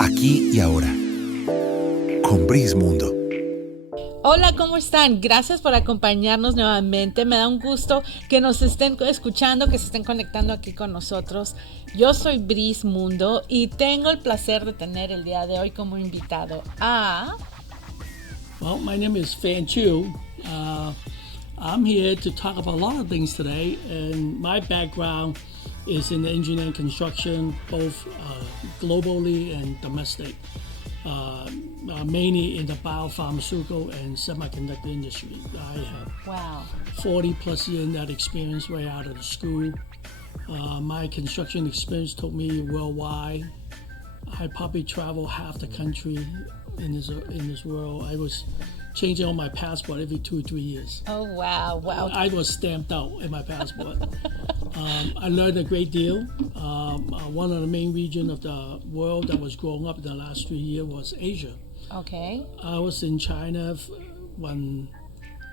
Aquí y ahora, con Bris Mundo. Hola, ¿cómo están? Gracias por acompañarnos nuevamente. Me da un gusto que nos estén escuchando, que se estén conectando aquí con nosotros. Yo soy Bris Mundo y tengo el placer de tener el día de hoy como invitado a... Well, my name is Chou. I'm here to talk about a lot of things today, and my background is in engineering construction, both globally and domestic, mainly in the biopharmaceutical and semiconductor industry. I have 40 plus years in that experience right out of the school. My construction experience took me worldwide. I probably traveled half the country in this world. I was changing on my passport every 2 or 3 years. Oh, wow. I was stamped out in my passport. I learned a great deal. One of the main regions of the world that was growing up in the last 3 years was Asia. Okay. I was in China when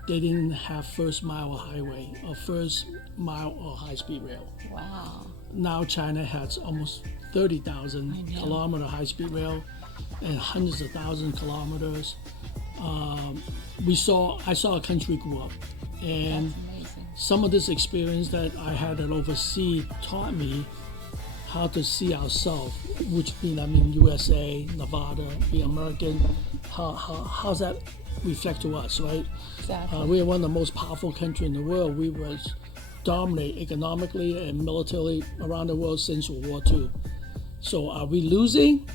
they didn't have first mile highway or first mile or high-speed rail. Wow. Now China has almost 30,000 kilometer high-speed rail and hundreds of thousands of kilometers. I saw a country grow up, and some of this experience that I had at overseas taught me how to see ourselves, which means USA, Nevada, being American. How's that reflect to us, right? Exactly. We are one of the most powerful countries in the world. We was dominate economically and militarily around the world since World War II. So are we losing,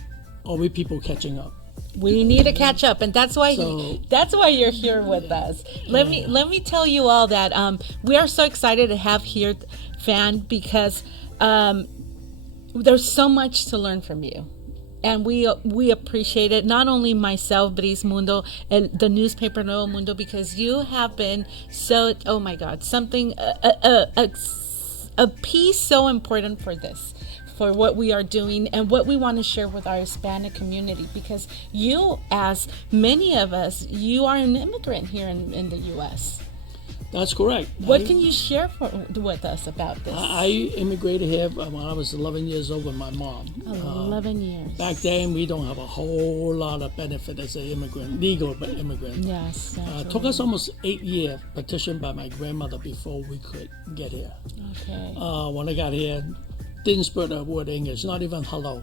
or are we people catching up? We need to catch up, and that's why you're here with us. Let me tell you all that we are so excited to have here, Fan, because there's so much to learn from you, and we appreciate it. Not only myself, Bris Mundo, and the newspaper Nuevo Mundo, because you have been so something a piece so important for what we are doing and what we want to share with our Hispanic community, because you, as many of us, you are an immigrant here in the U.S. That's correct. What can you share with us about this? I immigrated here when I was 11 years old with my mom. 11 years. Back then, we don't have a whole lot of benefit as an immigrant, legal immigrant. Yes. Took us almost 8 years, petitioned by my grandmother before we could get here. Okay. When I got here, didn't speak a word English, not even hello.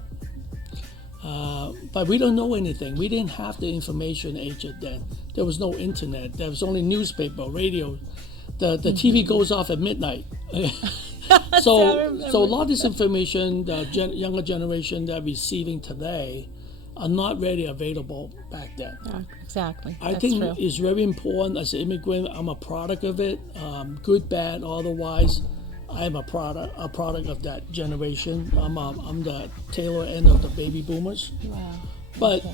But we don't know anything. We didn't have the information age then. There was no internet. There was only newspaper, radio. The TV goes off at midnight. so a lot of this information, the younger generation that are receiving today, are not really available back then. Yeah, exactly. I think it's very important as an immigrant. I'm a product of it, good, bad, otherwise. I'm a product of that generation. I'm the tail end of the baby boomers. Wow. But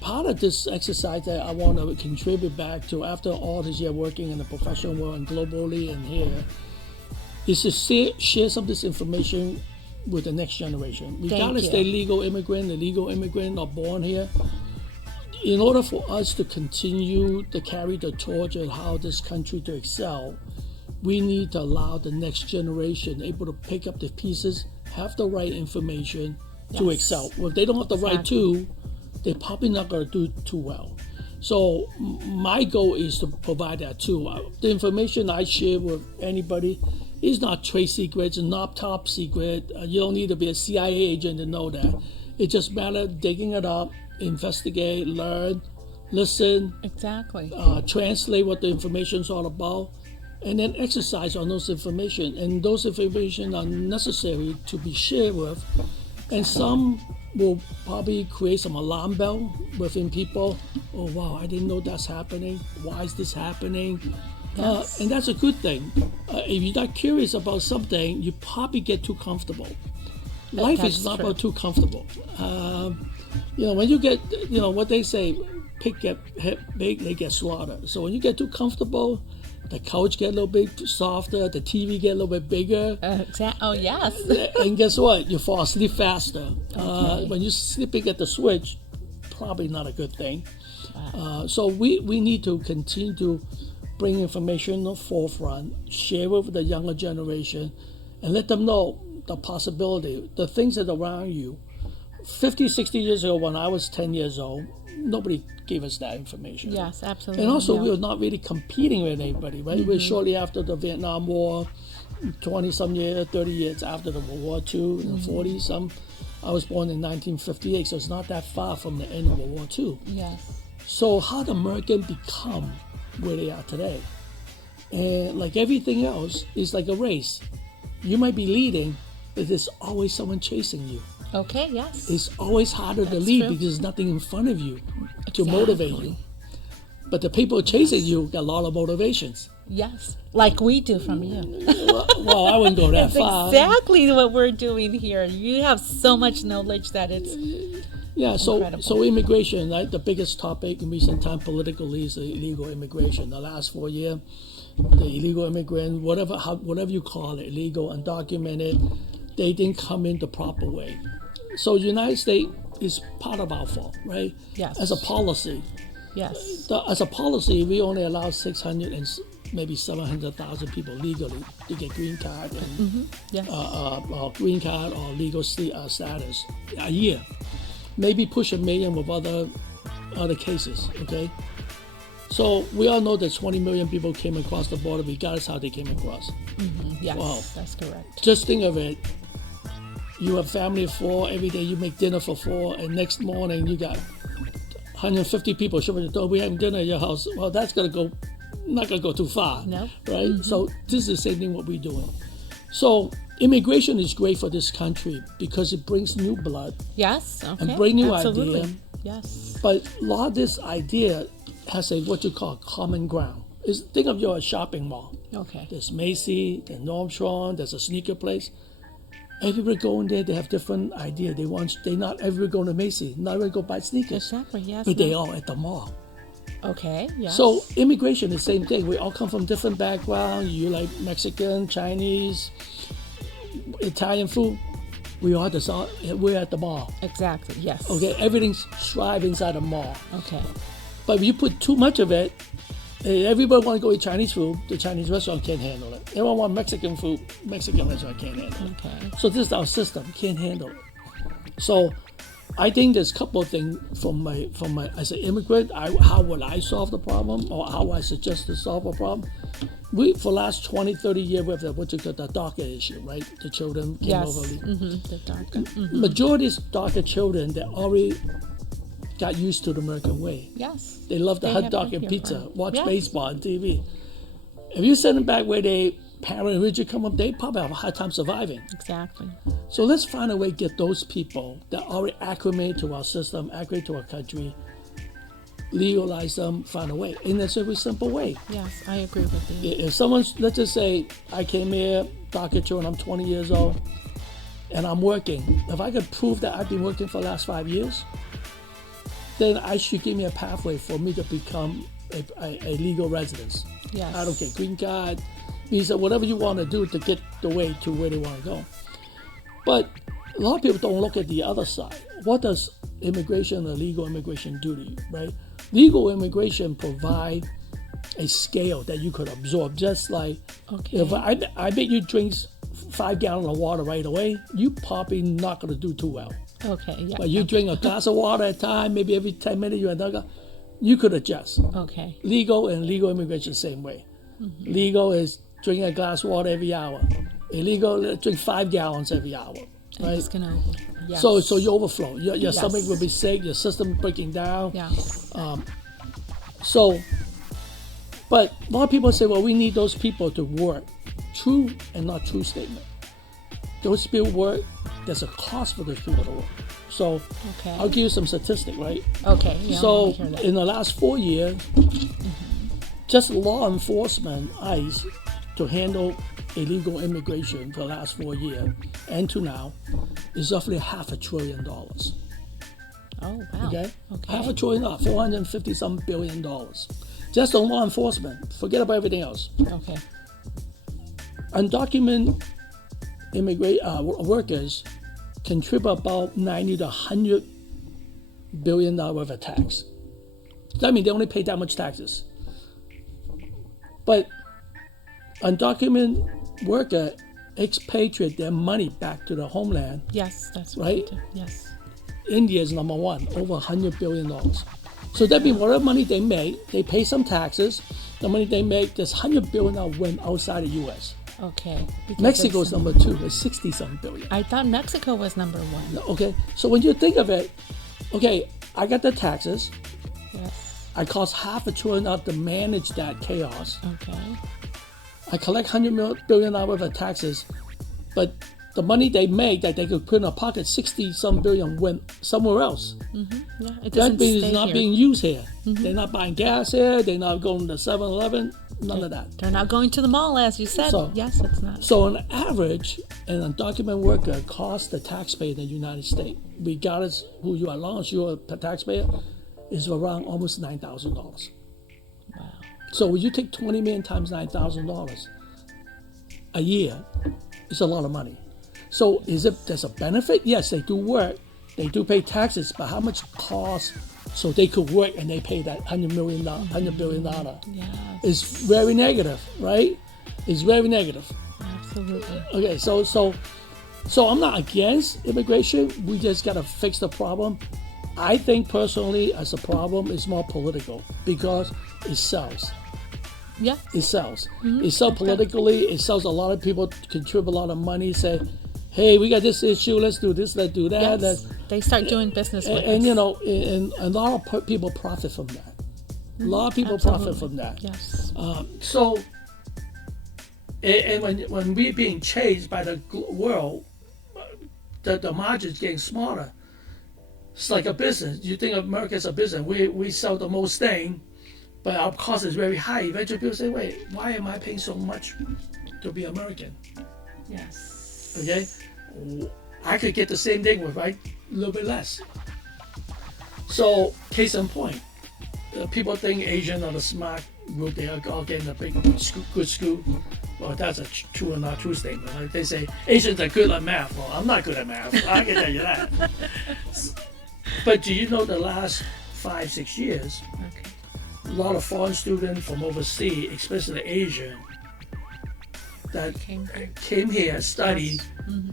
part of this exercise that I want to contribute back to after all this year working in the professional world and globally and here is to share some of this information with the next generation. Regardless they're legal immigrant, illegal immigrant, or born here. In order for us to continue to carry the torch of how this country to excel, we need to allow the next generation able to pick up the pieces, have the right information to excel. Well, if they don't have the right tool, they're probably not going to do too well. So my goal is to provide that tool. The information I share with anybody is not trade secrets, not top secret. You don't need to be a CIA agent to know that. It just matters digging it up, investigate, learn, listen. Exactly. Translate what the information is all about, and then exercise on those information. And those information are necessary to be shared with. And some will probably create some alarm bell within people. Oh, wow, I didn't know that's happening. Why is this happening? And that's a good thing. If you're not curious about something, you probably get too comfortable. Life is not about too comfortable. When you get, what they say, pig get big, they get slaughtered. So when you get too comfortable, the couch get a little bit softer, the TV get a little bit bigger. Oh, yes. And guess what? You fall asleep faster. When you're sleeping at the switch, probably not a good thing. Wow. So we need to continue to bring information to the forefront, share with the younger generation, and let them know the possibility, the things that are around you. 50, 60 years ago, when I was 10 years old, nobody gave us that information. Yes, absolutely. And also, yeah. we were not really competing with anybody, right? We were shortly after the Vietnam War, 20-some years, 30 years after the World War II, in the 40s. I was born in 1958, so it's not that far from the end of World War II. Yes. So how did Americans become where they are today? And like everything else, it's like a race. You might be leading, but there's always someone chasing you. Okay, yes. It's always harder to lead true. because there's nothing in front of you to motivate you. But the people chasing you got a lot of motivations. Yes, like we do from you. Well, I wouldn't go that That's far. exactly what we're doing here. You have so much knowledge that it's incredible. So immigration, right? The biggest topic in recent time politically is illegal immigration. The last 4 years, the illegal immigrant, whatever you call it, illegal, undocumented, they didn't come in the proper way. So the United States is part of our fault, right? Yes. As a policy. Yes. As a policy, we only allow 600 and maybe 700,000 people legally to get green card and Yes. green card or legal status a year. Maybe push 1 million with other cases. Okay, so we all know that 20 million people came across the border, regardless how they came across. Yes, Wow. that's correct. Just think of it. You have family of 4 every day. You make dinner for 4, and next morning you got 150 people showing the door. We having dinner at your house. Well, that's not gonna go too far. No. Right. So this is the same thing what we're doing. So immigration is great for this country because it brings new blood. Yes. Okay. And bring new absolutely. idea. Yes. But a lot of this idea has what you call common ground. Think of your shopping mall. Okay. There's Macy, there's Nordstrom, there's a sneaker place. Everybody going there, they have different idea. They not everybody going to Macy, not everybody go buy sneakers. Exactly. Yes. But they all at the mall. Okay. Yes. So immigration is the same thing. We all come from different backgrounds. You like Mexican, Chinese, Italian food. We're at the mall. Exactly. Yes. Okay, everything's thrive inside a mall. Okay. But if you put too much of it, everybody want to go eat Chinese food, the Chinese restaurant can't handle it. Everyone want Mexican food, Mexican restaurant can't handle it. Okay. So this is our system, can't handle it. So I think there's a couple of things from my as an immigrant, how would I solve the problem, or how I suggest to solve a problem. We, for the last 20, 30 years, we have the DACA issue, right? The children came Yes. over. The DACA. Majority is DACA children that already got used to the American way. Yes. They love the They hot have dog been and here pizza, for- watch Yes. baseball on TV. If you send them back where they parent originally come up, they probably have a hard time surviving. Exactly. So let's find a way to get those people that already acclimate to our system, acclimate to our country, legalize them, find a way. And that's a very simple way. Yes, I agree with you. If someone's, let's just say, I came here, DACA children, I'm 20 years old, and I'm working. If I could prove that I've been working for the last 5 years, then I should give me a pathway for me to become a legal residence. Yes. I don't care, green card, visa, whatever you want to do to get the way to where they want to go. But a lot of people don't look at the other side. What does immigration or legal immigration do to you, right? Legal immigration provide a scale that you could absorb. Just like if I bet you drink 5 gallons of water right away, you probably not going to do too well. Okay. Yeah. But you drink a glass of water at a time, maybe every 10 minutes you another, you could adjust. Okay. Legal and legal immigration, same way. Legal is drinking a glass of water every hour. Illegal, drink 5 gallons every hour. I'm Right? just gonna. Yes. So you overflow. Your stomach Yes. will be sick. Your system breaking down. Yeah. So, but a lot of people say, well, we need those people to work. True and not true statement. Those people work. There's a cost for those people to work. So Okay. I'll give you some statistic, right? Okay. Yeah, I So wanna hear that. in the last 4 years, just law enforcement, ICE, to handle illegal immigration for the last 4 years and to now, is roughly $500 billion. Oh wow. Okay? Okay. $500 billion, $450-some billion. Just on law enforcement. Forget about everything else. Okay. Undocumented workers contribute about $90 to $100 billion worth of tax. That means they only pay that much taxes. But undocumented worker expatriate their money back to the homeland. Yes, that's Right? Yes. India is number one, over $100 billion. So that means whatever money they make, they pay some taxes. The money they make, there's $100 billion went outside the U.S. Okay. Because Mexico it's is number two, it's 60-some billion. I thought Mexico was number one. Okay, so when you think of it, okay, I got the taxes. Yes. I cost $500 billion to manage that chaos. Okay. I collect $100 billion worth of taxes, but the money they make that they could put in a pocket, 60-some billion, went somewhere else. Yeah, it That doesn't means stay it's not here. being used here. They're not buying gas here. They're not going to 7-Eleven. None of that. They're not going to the mall, as you said. So- Yes, it's not. So on average, an undocumented worker costs the taxpayer in the United States, regardless who you are, as long as you're a taxpayer, is around almost $9,000. Wow. So when you take 20 million times $9,000 a year, it's a lot of money. So there's a benefit? Yes, they do work, they do pay taxes, but how much cost so they could work and they pay that $100 billion? Yes. It's very negative, right? It's very negative. Absolutely. Okay, so I'm not against immigration. We just gotta fix the problem. I think personally, as a problem, it's more political because it sells. Yeah. It sells. It sells politically. It sells. A lot of people contribute a lot of money. Say, hey, we got this issue. Let's do this. Let's do that. Yes. They start doing business with And us. you know, and a lot of people profit from that. A lot of people profit from that. Yes. So, and when we're being chased by the world, the margin's getting smaller. It's like a business. You think of America as a business. We sell the most thing, but our cost is very high. Eventually people say, wait, why am I paying so much to be American? Yes. Okay? I could get the same thing with a little bit less. So, case in point, people think Asian are the smart group. They are all getting a big, good school. Well, that's a true or not true statement. Right? They say Asians are good at math. Well, I'm not good at math. I can tell you that. But do you know the last 5-6 years, Okay. a lot of foreign students from overseas, especially Asian, that came here, studied,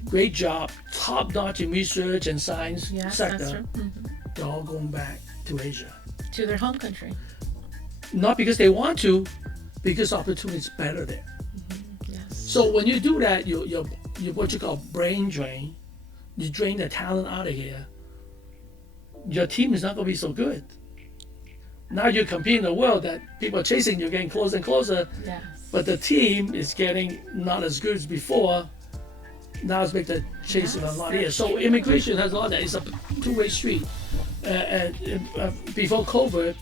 great job, top-notch in research and science Yes, sector. that's true. They're all going back to Asia. To their home country. Not because they want to, because opportunity is better there. Yes. So when you do that, you what you call brain drain. You drain the talent out of here. Your team is not going to be so good. Now you compete in the world that people are chasing you, getting closer and closer, Yes. but the team is getting not as good as before. Now it's make the chasing a lot easier. So immigration has a lot of that. It's a two-way street. Before COVID,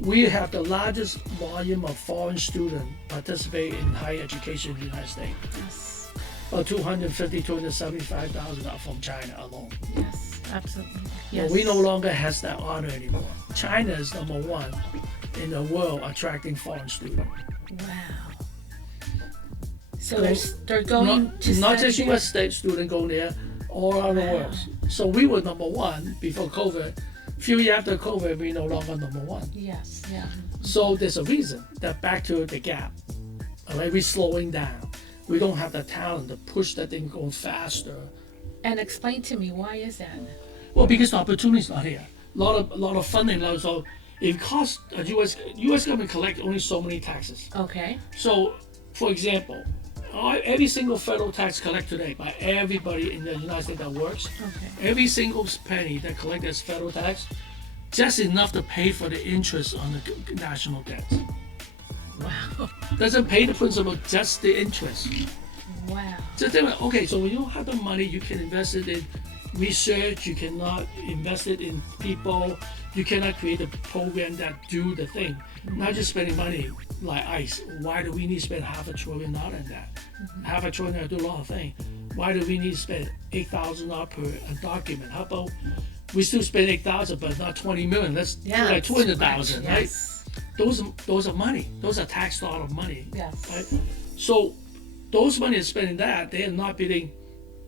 we have the largest volume of foreign students participate in higher education in the United States. Yes. About 275,000 are from China alone. Yes. Absolutely. But Yes. we no longer has that honor anymore. China is number one in the world attracting foreign students. Wow. So they're going to Not study just U.S. state student going there, all around the world. So we were number one before COVID. Few years after COVID, we no longer number one. Yes. Yeah. So there's a reason that back to the gap. Like we're slowing down. We don't have the talent to push that thing going faster. And explain to me, why is that? Well, because the opportunity is not here. A lot of funding now. So it costs U.S. government collect only so many taxes. Okay. So, for example, every single federal tax collected today by everybody in the United States that works, Okay. every single penny that collected as federal tax, just enough to pay for the interest on the national debt. Wow. Doesn't pay the principal, just the interest. Wow. Just think, okay, so when you don't have the money, you can invest it in research, you cannot invest it in people, you cannot create a program that do the thing. Not just spending money like ICE. Why do we need to spend $500 billion in that? $500 billion to do a lot of things. Why do we need to spend $8,000 per document? How about we still spend $8,000 but not $20 million? Let's do like it's $200,000, right? Yes. Those are money. Those are tax dollar money. Yes. Right? So those money is spending that, they are not being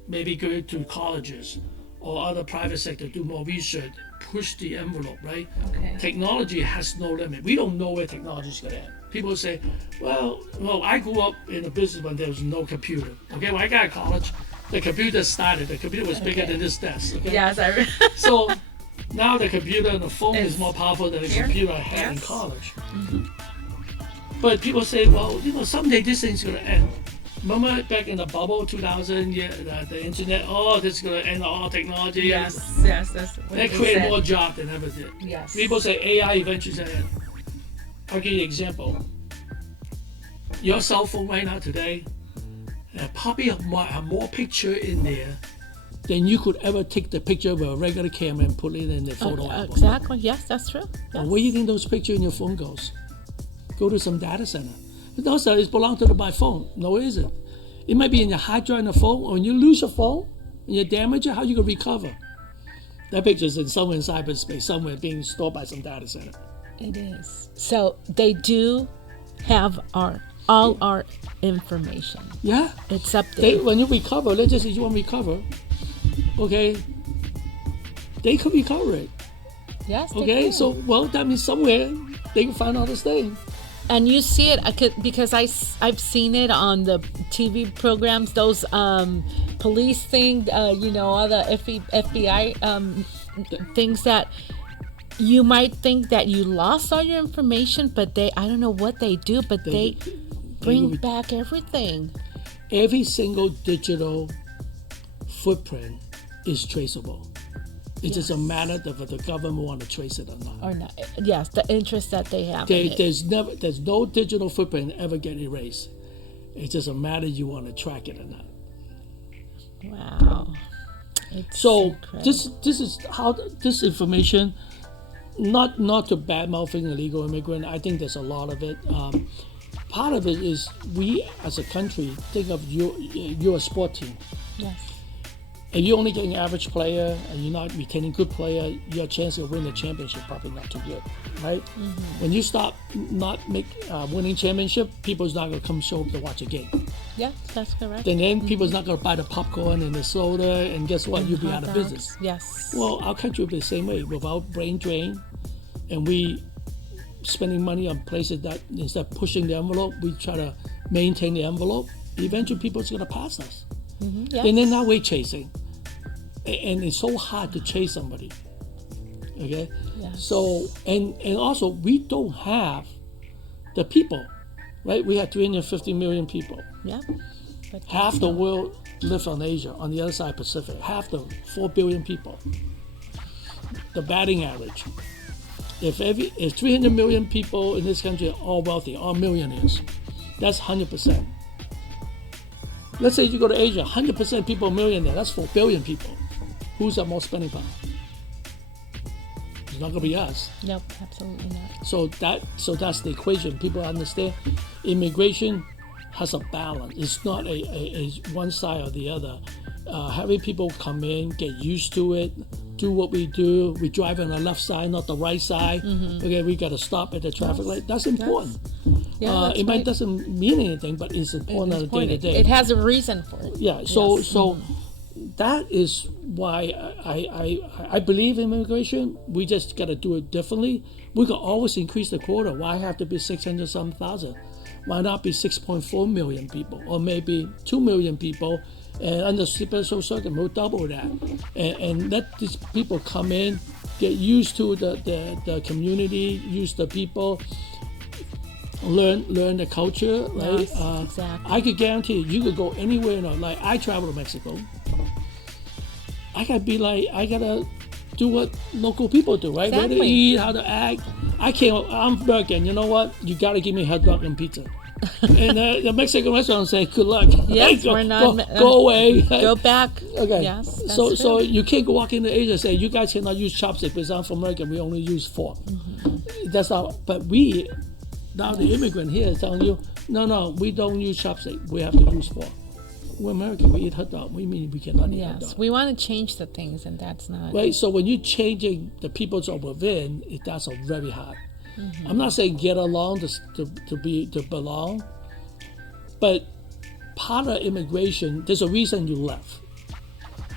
maybe go to colleges or other private sector, do more research, push the envelope, right? Okay. Technology has no limit. We don't know where technology is going to end. People say, well, I grew up in a business when there was no computer. Okay, when I got to college, the computer started. The computer was bigger Okay. than this desk. Okay? Yes, I. So now the computer and the phone is more powerful than the Here? computer I had in Yes. college. But people say, well, someday this thing's going to end. Remember back in the bubble, 2000, the internet, this is going to end all technology. Yes, that's what That they created said. more jobs than ever did. Yes. People say AI eventually is going to end. I'll give you an example. Your cell phone right now today, probably have more picture in there than you could ever take the picture with a regular camera and put it in the photo album. Exactly. Yes, that's true. Yes. Where do you think those pictures in your phone goes? Go to some data center. Those belong to my phone. No, it isn't. It might be in your hard drive in the phone, or when you lose your phone and you damage it, how you can recover? That picture's somewhere in cyberspace, somewhere being stored by some data center. It is. So they do have all our information. Yeah. It's up there. When you recover, let's just say you want to recover, okay, they could recover it. Yes. They Okay, can. so, that means somewhere they can find all this thing. And you see it because I've seen it on the TV programs. Those police thing, all the FBI things that you might think that you lost all your information, but I don't know what they do, but they bring back everything. Every single digital footprint is traceable. It's just a matter of if the government want to trace it or not. Or not. Yes, the interest that they have. in it. There's no digital footprint ever get erased. It's just a matter you want to track it or not. Wow. It's So incredible. this is how this information, not to badmouthing illegal immigrant. I think there's a lot of it. Part of it is we as a country think of you're a sport team. Yes. If you're only getting average player and you're not retaining good player, your chance to win the championship probably not too good, right? When you stop not winning championship, people's not going to come show up to watch a game. Yeah, that's correct. And then people's not going to buy the popcorn and the soda, and guess what? You'll be Hot out of dogs. business. Yes. Well, our country will be the same way. Without brain drain, and we spending money on places that instead of pushing the envelope, we try to maintain the envelope. Eventually, people's going to pass us. Yes. And then now we're chasing. And it's so hard to chase somebody. Okay? Yes. So, and also, we don't have the people, right? We have 350 million people. Yeah. But Half the world lives on Asia, on the other side Pacific. Half the 4 billion people. The batting average. If 300 million people in this country are all wealthy, all millionaires, that's 100%. Let's say you go to Asia, 100% people are millionaires. That's 4 billion people. Who's got more spending power? It's not going to be us. Nope, absolutely not. So that's the equation. People understand immigration has a balance. It's not a one side or the other. Having people come in, get used to it, do what we do. We drive on the left side, not the right side. Okay, we got to stop at the traffic light. That's important. Yeah, that's It might right. doesn't mean anything, but it's important on a day to day. It has a reason for it. Yeah, so Yes. that is why I believe in immigration. We just got to do it differently. We can always increase the quota. Why have to be 600-some thousand? Why not be 6.4 million people, or maybe 2 million people, and under special circumstances, we'll double that, and let these people come in, get used to the community, use the people. Learn the culture, right? Yes, exactly. I could guarantee you could go anywhere. Like I travel to Mexico. I gotta do what local people do, right? Where to Exactly. eat, how to act. I'm American. You know what? You gotta give me hot dog and pizza. And the Mexican restaurant say, "Good luck." Yes, go, we're not. go away. Go back. Okay. Yes. That's So true. you can't go walk into Asia and say, "You guys cannot use chopsticks because I'm from America. We only use fork." That's not. But now the immigrant here is telling you, no, we don't use chopstick. We have to use fork. We're American. We eat hot dog. We mean we cannot eat hot Yes, dog. we want to change the things, and that's not. Right. So when you're changing the peoples from within, that's very hard. I'm not saying get along to belong, but part of immigration. There's a reason you left.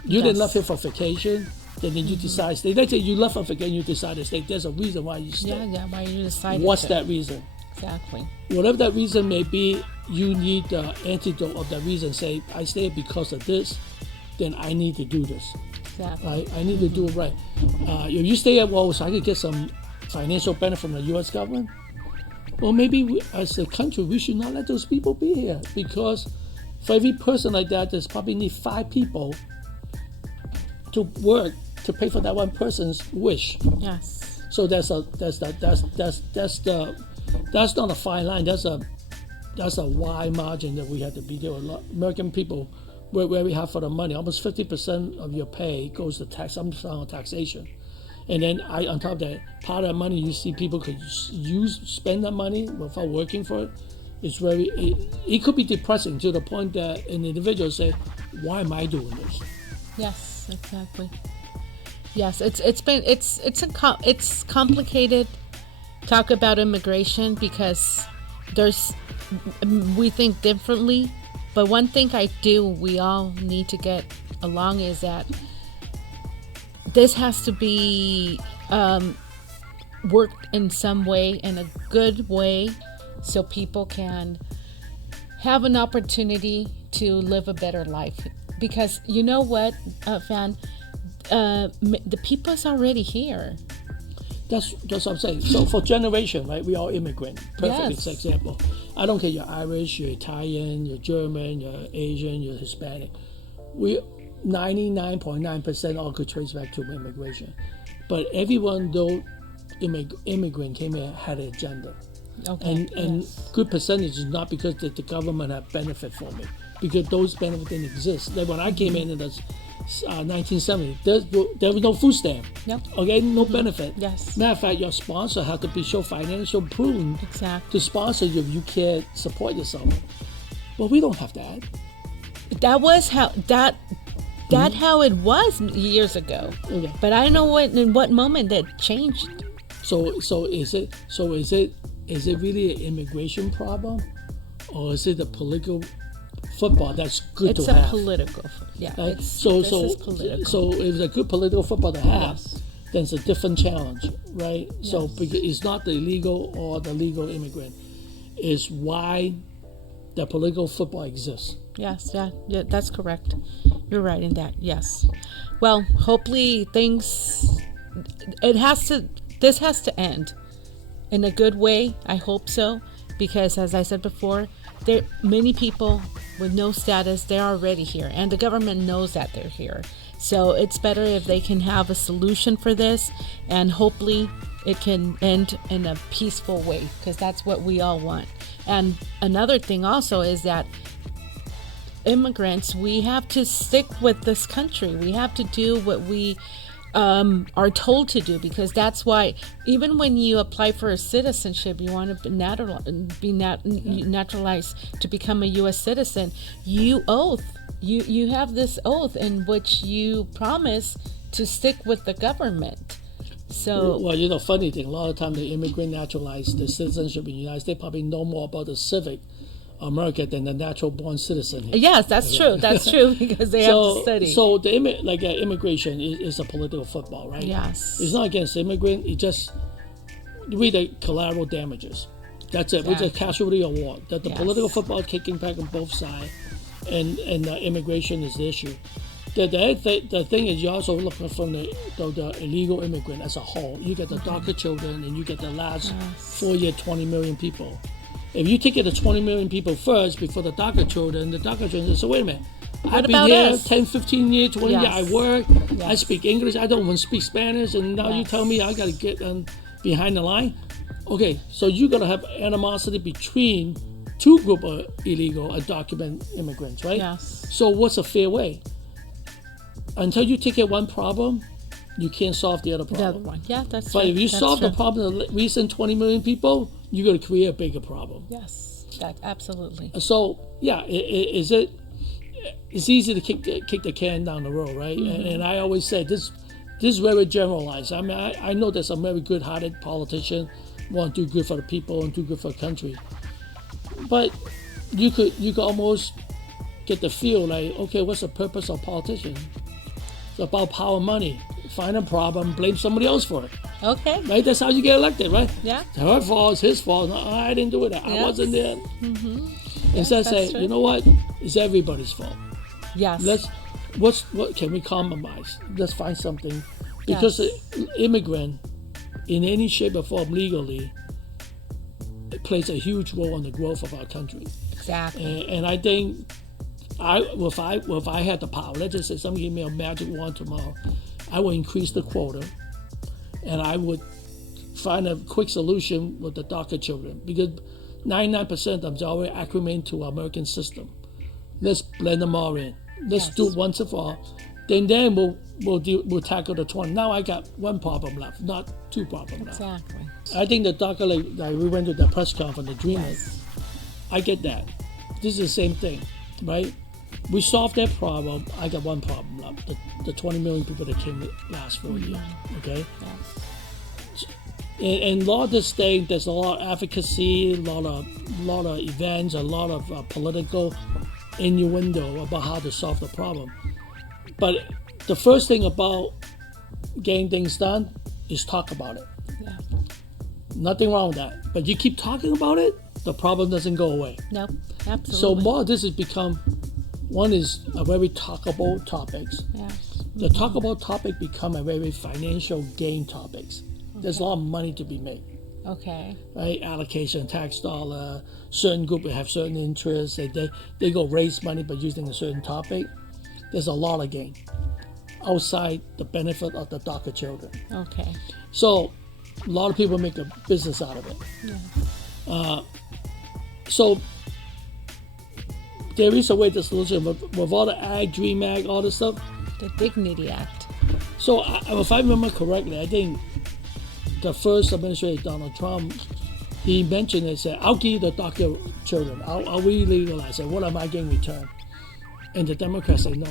You didn't Yes. left here for vacation. Then you decide to stay. Let's say you left for vacation. You decide to stay. There's a reason why you stay. Yeah. Why you decided? What's to. that reason? Exactly. Whatever that reason may be, you need the antidote of that reason. Say, I stayed because of this. then I need to do this. Exactly. Right? I need to do it right. If you stay at, well, so I could get some financial benefit from the U.S. government, well, maybe as a country, we should not let those people be here, because for every person like that, there's probably need 5 people to work to pay for that one person's wish. Yes. So that's not a fine line. That's a wide margin that we have to be there. American people work very hard for the money. Almost 50% of your pay goes to tax, some form of taxation. And then on top of that, part of that money, you see people could spend that money without working for it. It's it could be depressing to the point that an individual say, why am I doing this? Yes, exactly. Yes, it's complicated talk about immigration because we think differently, but one thing we all need to get along is that this has to be worked in some way, in a good way, so people can have an opportunity to live a better life. Because you know what, Fan, the people's already here. That's what I'm saying. So for generation, right, we all immigrant. Perfect Yes. example. I don't care, you're Irish, you're Italian, you're German, you're Asian, you're Hispanic. We 99.9% all could trace back to immigration. But everyone, though immigrant came here, had an agenda. Okay. And yes. good percentage is not because the government had benefit from it, because those benefits didn't exist. Like when I came in the 1970s, there was no food stamp. Yep. Okay, no benefit. Yes. Matter of fact, your sponsor had to show financial proof Exactly. to sponsor you if you can't support yourself. But we don't have that. That was how how it was years ago. Okay. But I don't know in what moment that changed. So is it really an immigration problem, or is it a political football that's good It's to a have? political. Yeah. Right? This So is political. if it's a good political football to have, Yes. then it's a different challenge, right? So Yes. because it's not the illegal or the legal immigrant, it's why the political football exists. Yes, yeah, that's correct. You're right in that. Yes. Well, hopefully this has to end in a good way. I hope so, because as I said before, there many people with no status, they're already here, and the government knows that they're here. So it's better if they can have a solution for this, and hopefully it can end in a peaceful way, because that's what we all want. And another thing also is that immigrants, we have to stick with this country. We have to do what we are told to do, because that's why even when you apply for a citizenship, you want to be naturalized to become a U.S. citizen, you have this oath in which you promise to stick with the government. So Well, funny thing, a lot of time the immigrant naturalized the citizenship in the United States probably know more about the civic America than the natural born citizen here. yes, that's true. That's true, because they have to study. So the immigration is a political football, right? Yes. It's not against immigrant. It just read the collateral damages. That's it. It's a casualty award. That the Yes. political football is kicking back on both sides, and immigration is the issue. The thing is, you also look from the illegal immigrant as a whole. You get the DACA children, and you get the last 4 year, 20 million people. If you take it to 20 million people first before the DACA children say, so wait a minute, I've been about here us? 10, 15 years, 20 years, I Yes. work, I Yes. speak English, I don't even speak Spanish, and now you Yes. tell me I got to get behind the line? Okay, so you're going to have animosity between two groups of illegal undocumented immigrants, right? Yes. So what's a fair way? Until you take care of one problem, you can't solve the other The problem. other one. Yeah, that's But true. if you That's solve the true. problem of the recent 20 million people, you're going to create a bigger problem. Yes, absolutely. So yeah, it's easy to kick the can down the road, right? And I always say this is very generalized. I mean, I know there's some very good-hearted politicians want to do good for the people and do good for the country, but you could almost get the feel like, okay, what's the purpose of politicians? It's about power and money. Find a problem, blame somebody else for it. Okay. Right? That's how you get elected, right? Yeah. It's her fault, it's his fault. No, I didn't do it. I Yes. wasn't there. Instead of that's saying, true. you know what? It's everybody's fault. Yes. what can we compromise? Let's find something, because an immigrant in any shape or form legally plays a huge role in the growth of our country. Exactly. And I think if I had the power, let's just say somebody gave me a magic wand tomorrow, I would increase the quota, and I would find a quick solution with the DACA children, because 99% of them are already acclimated to our American system. Let's blend them all in. Let's do it once and for all. Then we'll tackle the 20. Now I got one problem left, not two problems left. Exactly. I think the DACA, like we went to the press conference, the Dreamers. I get that. This is the same thing, right? We solved that problem. I got one problem left: the 20 million people that came the last 4 years. Okay. And a lot of this thing, there's a lot of advocacy, a lot of events, a lot of political innuendo about how to solve the problem. But the first thing about getting things done is talk about it. Yeah. Nothing wrong with that. But you keep talking about it, the problem doesn't go away. No, absolutely. So more of this has become, one is a very talkable topics. Yes. The talkable topic become a very financial gain topics. There's a lot of money to be made. Okay. Right? Allocation, tax dollar, certain group have certain interests. They go raise money by using a certain topic. There's a lot of gain outside the benefit of the DACA children. Okay. So a lot of people make a business out of it. Yeah. So there is a way to solution with all the Ag, Dream Act, all this stuff. The Dignity Act. So if I remember correctly, I think the first administrator, Donald Trump, he mentioned it, said, I'll give you the DACA children. I'll re-legalize it. What am I getting in return? And the Democrats say no.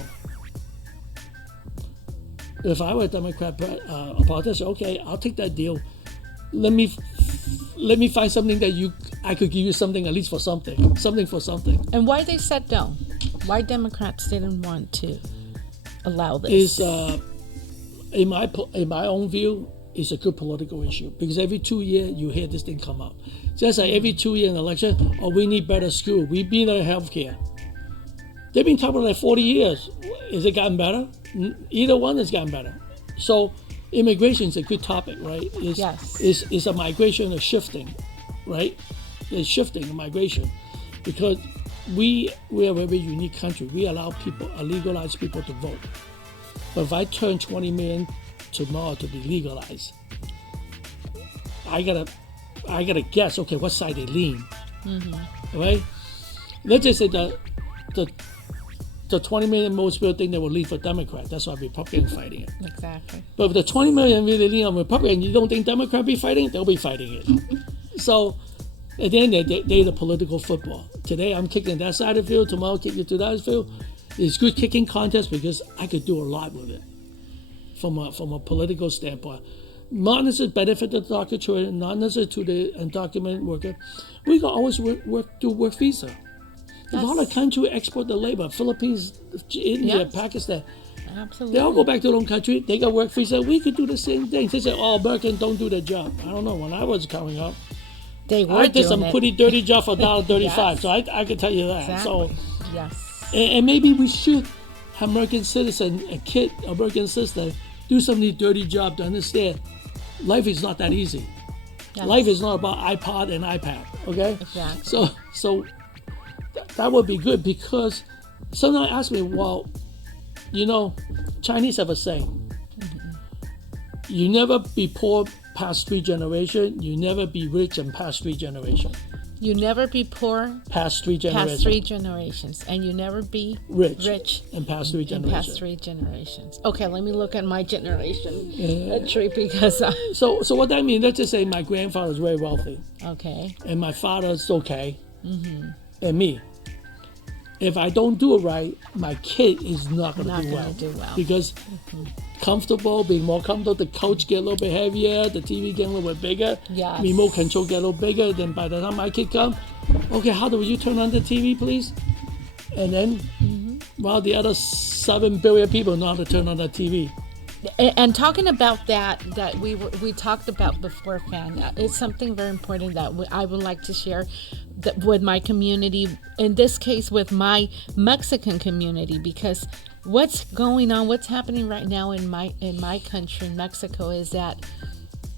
If I were a Democrat politician, okay, I'll take that deal. Let me find something that I could give you something, at least for something for something. And why they said no? Why Democrats didn't want to allow this? Is in my own view, it's a good political issue, because every 2 years you hear this thing come up. Just like every 2 year in election, we need better school, we need better healthcare. They've been talking about it 40 years. Is it gotten better? Either one has gotten better. So immigration is a good topic, right? It's a migration of shifting, right? It's shifting, a migration, because we are a very unique country. We allow legalized people to vote. But if I turn 20 million tomorrow to be legalized, I gotta guess, okay, what side they lean, right? Let's just say the 20 million most people think they will lean for Democrat. That's why Republicans fighting it. Exactly. But if the 20 million really lean on Republican, you don't think Democrat be fighting it? They'll be fighting it. So at the end of the day, they're the political football. Today I'm kicking that side of the field, tomorrow kicking to that field. It's good kicking contest because I could do a lot with it from a political standpoint. Not necessarily benefit the DACA children, not necessarily to the undocumented worker. We can always do work visa. A lot of countries export the labor. Philippines, India, Pakistan. Absolutely. They all go back to their own country. They got work visa. We could do the same thing. They say, Americans don't do their job. I don't know. When I was coming up, I did some pretty dirty job for $1.35. Yes. So I can tell you that. Exactly. So, yes. And maybe we should have American citizen, do some of these dirty jobs to understand life is not that easy. Yes. Life is not about iPod and iPad. Okay. Exactly. So that would be good, because someone asked me, well, Chinese have a saying, you never be poor past 3 generations, you never be rich and past 3 generations. You never be poor past 3 generations. Past 3 generations. And you never be rich and past 3 generations. Past 3 generations. Okay, let me look at my generation tree, because So what that means, let's just say my grandfather is very wealthy. Okay. And my father's okay. And me. If I don't do it right, my kid is not going to do well. Because being more comfortable, the couch get a little bit heavier, the TV get a little bit bigger, remote control get a little bigger, then by the time my kid comes, okay, how do you turn on the TV, please? And then, the other 7 billion people know how to turn on the TV. And talking about that we talked about before, Fan, it's something very important that I would like to share with my community, in this case with my Mexican community, because what's going on, what's happening right now in my country, Mexico, is that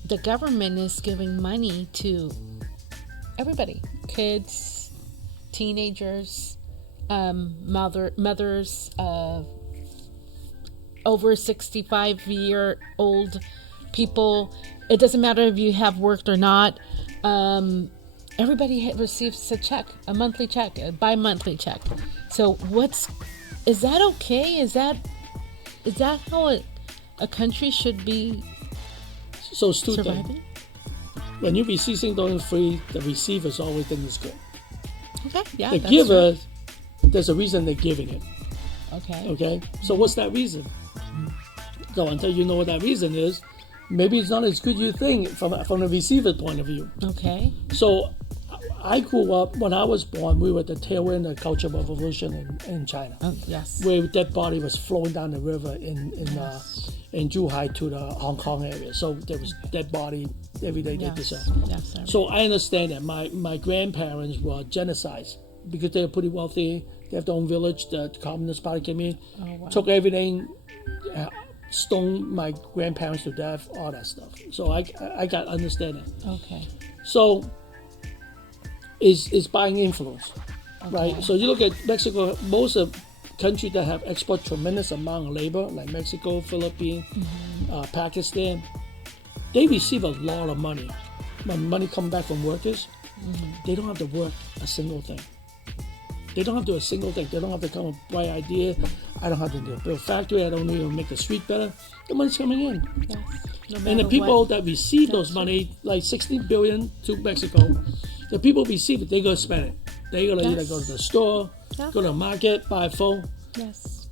the government is giving money to everybody, kids, teenagers, mothers, over 65-year-old people. It doesn't matter if you have worked or not. Everybody receives a monthly check, a bi-monthly check. So is that okay? Is that how a country should be So it's two surviving? things. When you receive something free, the receivers always think it's good. Okay, yeah. The that's giver, right. there's a reason they're giving it. Okay. Okay? So what's that reason? So until you know what that reason is, maybe it's not as good you think from the receiver's point of view. Okay. So I grew up, when I was born, we were at the tail end of the Cultural Revolution in China, Oh, yes. where dead body was flowing down the river in Zhuhai to the Hong Kong area. So there was dead body every day. They Yes. deserve. Yes. So I understand that my grandparents were genocided because they were pretty wealthy. They have their own village. The Communist Party came in, wow. took everything, stoned my grandparents to death, all that stuff. So I got understanding. Okay. So is buying influence, right? Okay. So you look at Mexico, most of countries that have export tremendous amount of labor, like Mexico, Philippines, Pakistan, they receive a lot of money. When money comes back from workers, they don't have to work a single thing. They don't have to do a single thing. They don't have to come up with a bright idea. I don't have to build a factory. I don't need to make the street better. The money's coming in. Yes. No And the matter people what. that receive those money, like 60 billion to Mexico, the people receive it, they're going to spend it. They're going to either Yes. go to the store, Yeah. go to the market, buy a phone. Yes.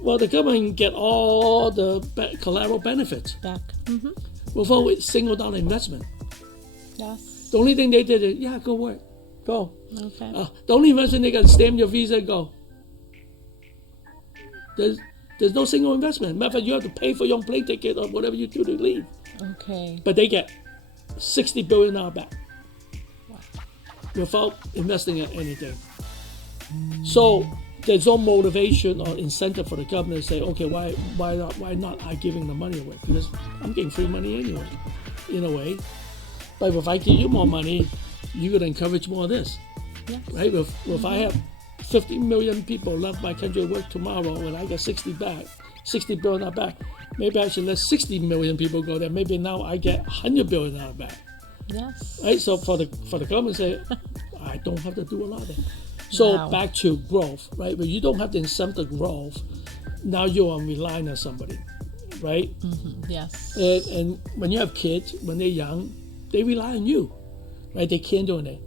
Well, the government get all the collateral benefits Back. without a single dollar investment. Yes. The only thing they did is, yeah, go work. Go. Okay. The only investment they got to stamp your visa and go. There's no single investment. Matter of fact, you have to pay for your own plane ticket or whatever you do to leave. Okay. But they get $60 billion back without investing in anything. So there's no motivation or incentive for the government to say, okay, why not I giving the money away? Because I'm getting free money anyway, in a way. But if I give you more money, you're going to encourage more of this, Yes. right? If I have 50 million people left my country to work tomorrow and I get 60 billion back, maybe I should let 60 million people go there. Maybe now I get 100 billion back, Yes. right? So for the government to say, I don't have to do a lot of that. So Wow. back to growth, right? But you don't have to incentive growth. Now you are relying on somebody, right? Yes. And when you have kids, when they're young, they rely on you, right? They can't do anything.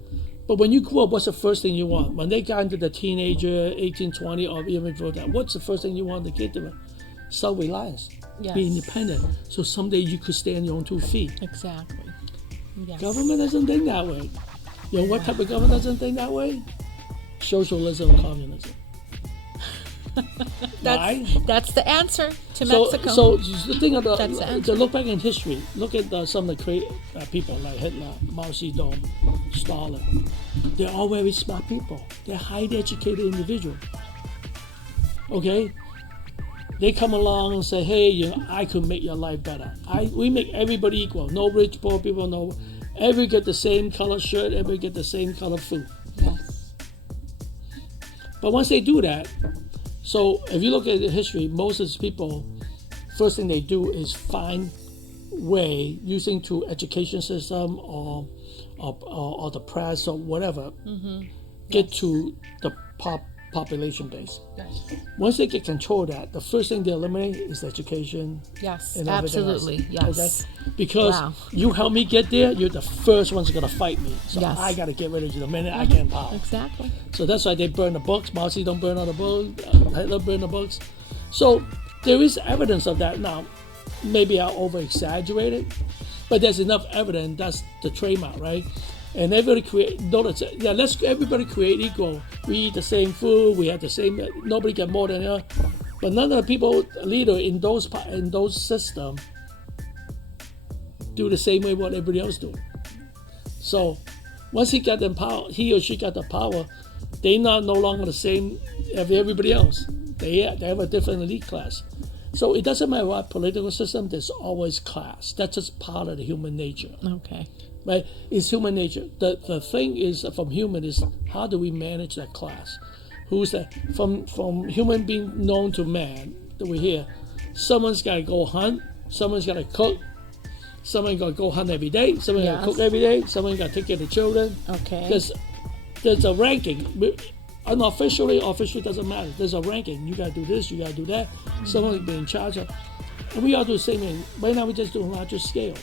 But when you grow up, what's the first thing you want? When they got into the teenager, 18, 20, or even before that, what's the first thing you want the kid to do? Self-reliance. Yes. Be independent. So someday you could stand on your own 2 feet. Exactly. Yes. Government doesn't think that way. You know what type of government doesn't think that way? Socialism, communism. Why? That's the answer to So, Mexico. so the thing of That's the answer. to look back in history, look at some of the people like Hitler, Mao Zedong, Stalin. They're all very smart people. They're highly educated individuals. Okay, they come along and say, "Hey, I could make your life better. We make everybody equal. No rich, poor people. No, everybody get the same color shirt. Everybody get the same color food." Yes. But once they do that, so if you look at the history, most of these people, first thing they do is find way using to education system or the press or whatever, get to the population base. Yes. Once they get control of that, the first thing they eliminate is education. Yes. And everything else. Absolutely. Yes. Okay? Because Wow. you help me get there, you're the first one's gonna fight me. So Yes. I gotta get rid of you the minute I get in power. Exactly. So that's why they burn the books. Mao Zedong burn all the books. Hitler burn the books. So there is evidence of that. Now, maybe I over-exaggerated, but there's enough evidence. That's the trademark, right? And everybody let's everybody create equal. We eat the same food. We have the same. Nobody get more than the other. But none of the people leader in those systems do the same way what everybody else do. So once he got the power, he or she got the power, they not no longer the same as everybody else. They have a different elite class. So it doesn't matter what political system, there's always class. That's just part of the human nature. Okay. Right? It's human nature. The thing is from human is how do we manage that class? Who's that? From human being known to man that we hear, someone's got to go hunt, someone's got to cook, someone's got to go hunt every day, someone's got to cook every day, someone's got to take care of the children. Okay. There's a ranking. Unofficially, officially doesn't matter. There's a ranking. You got to do this, you got to do that. Someone be in charge of. And we all do the same thing. Right now, we just do a larger scale.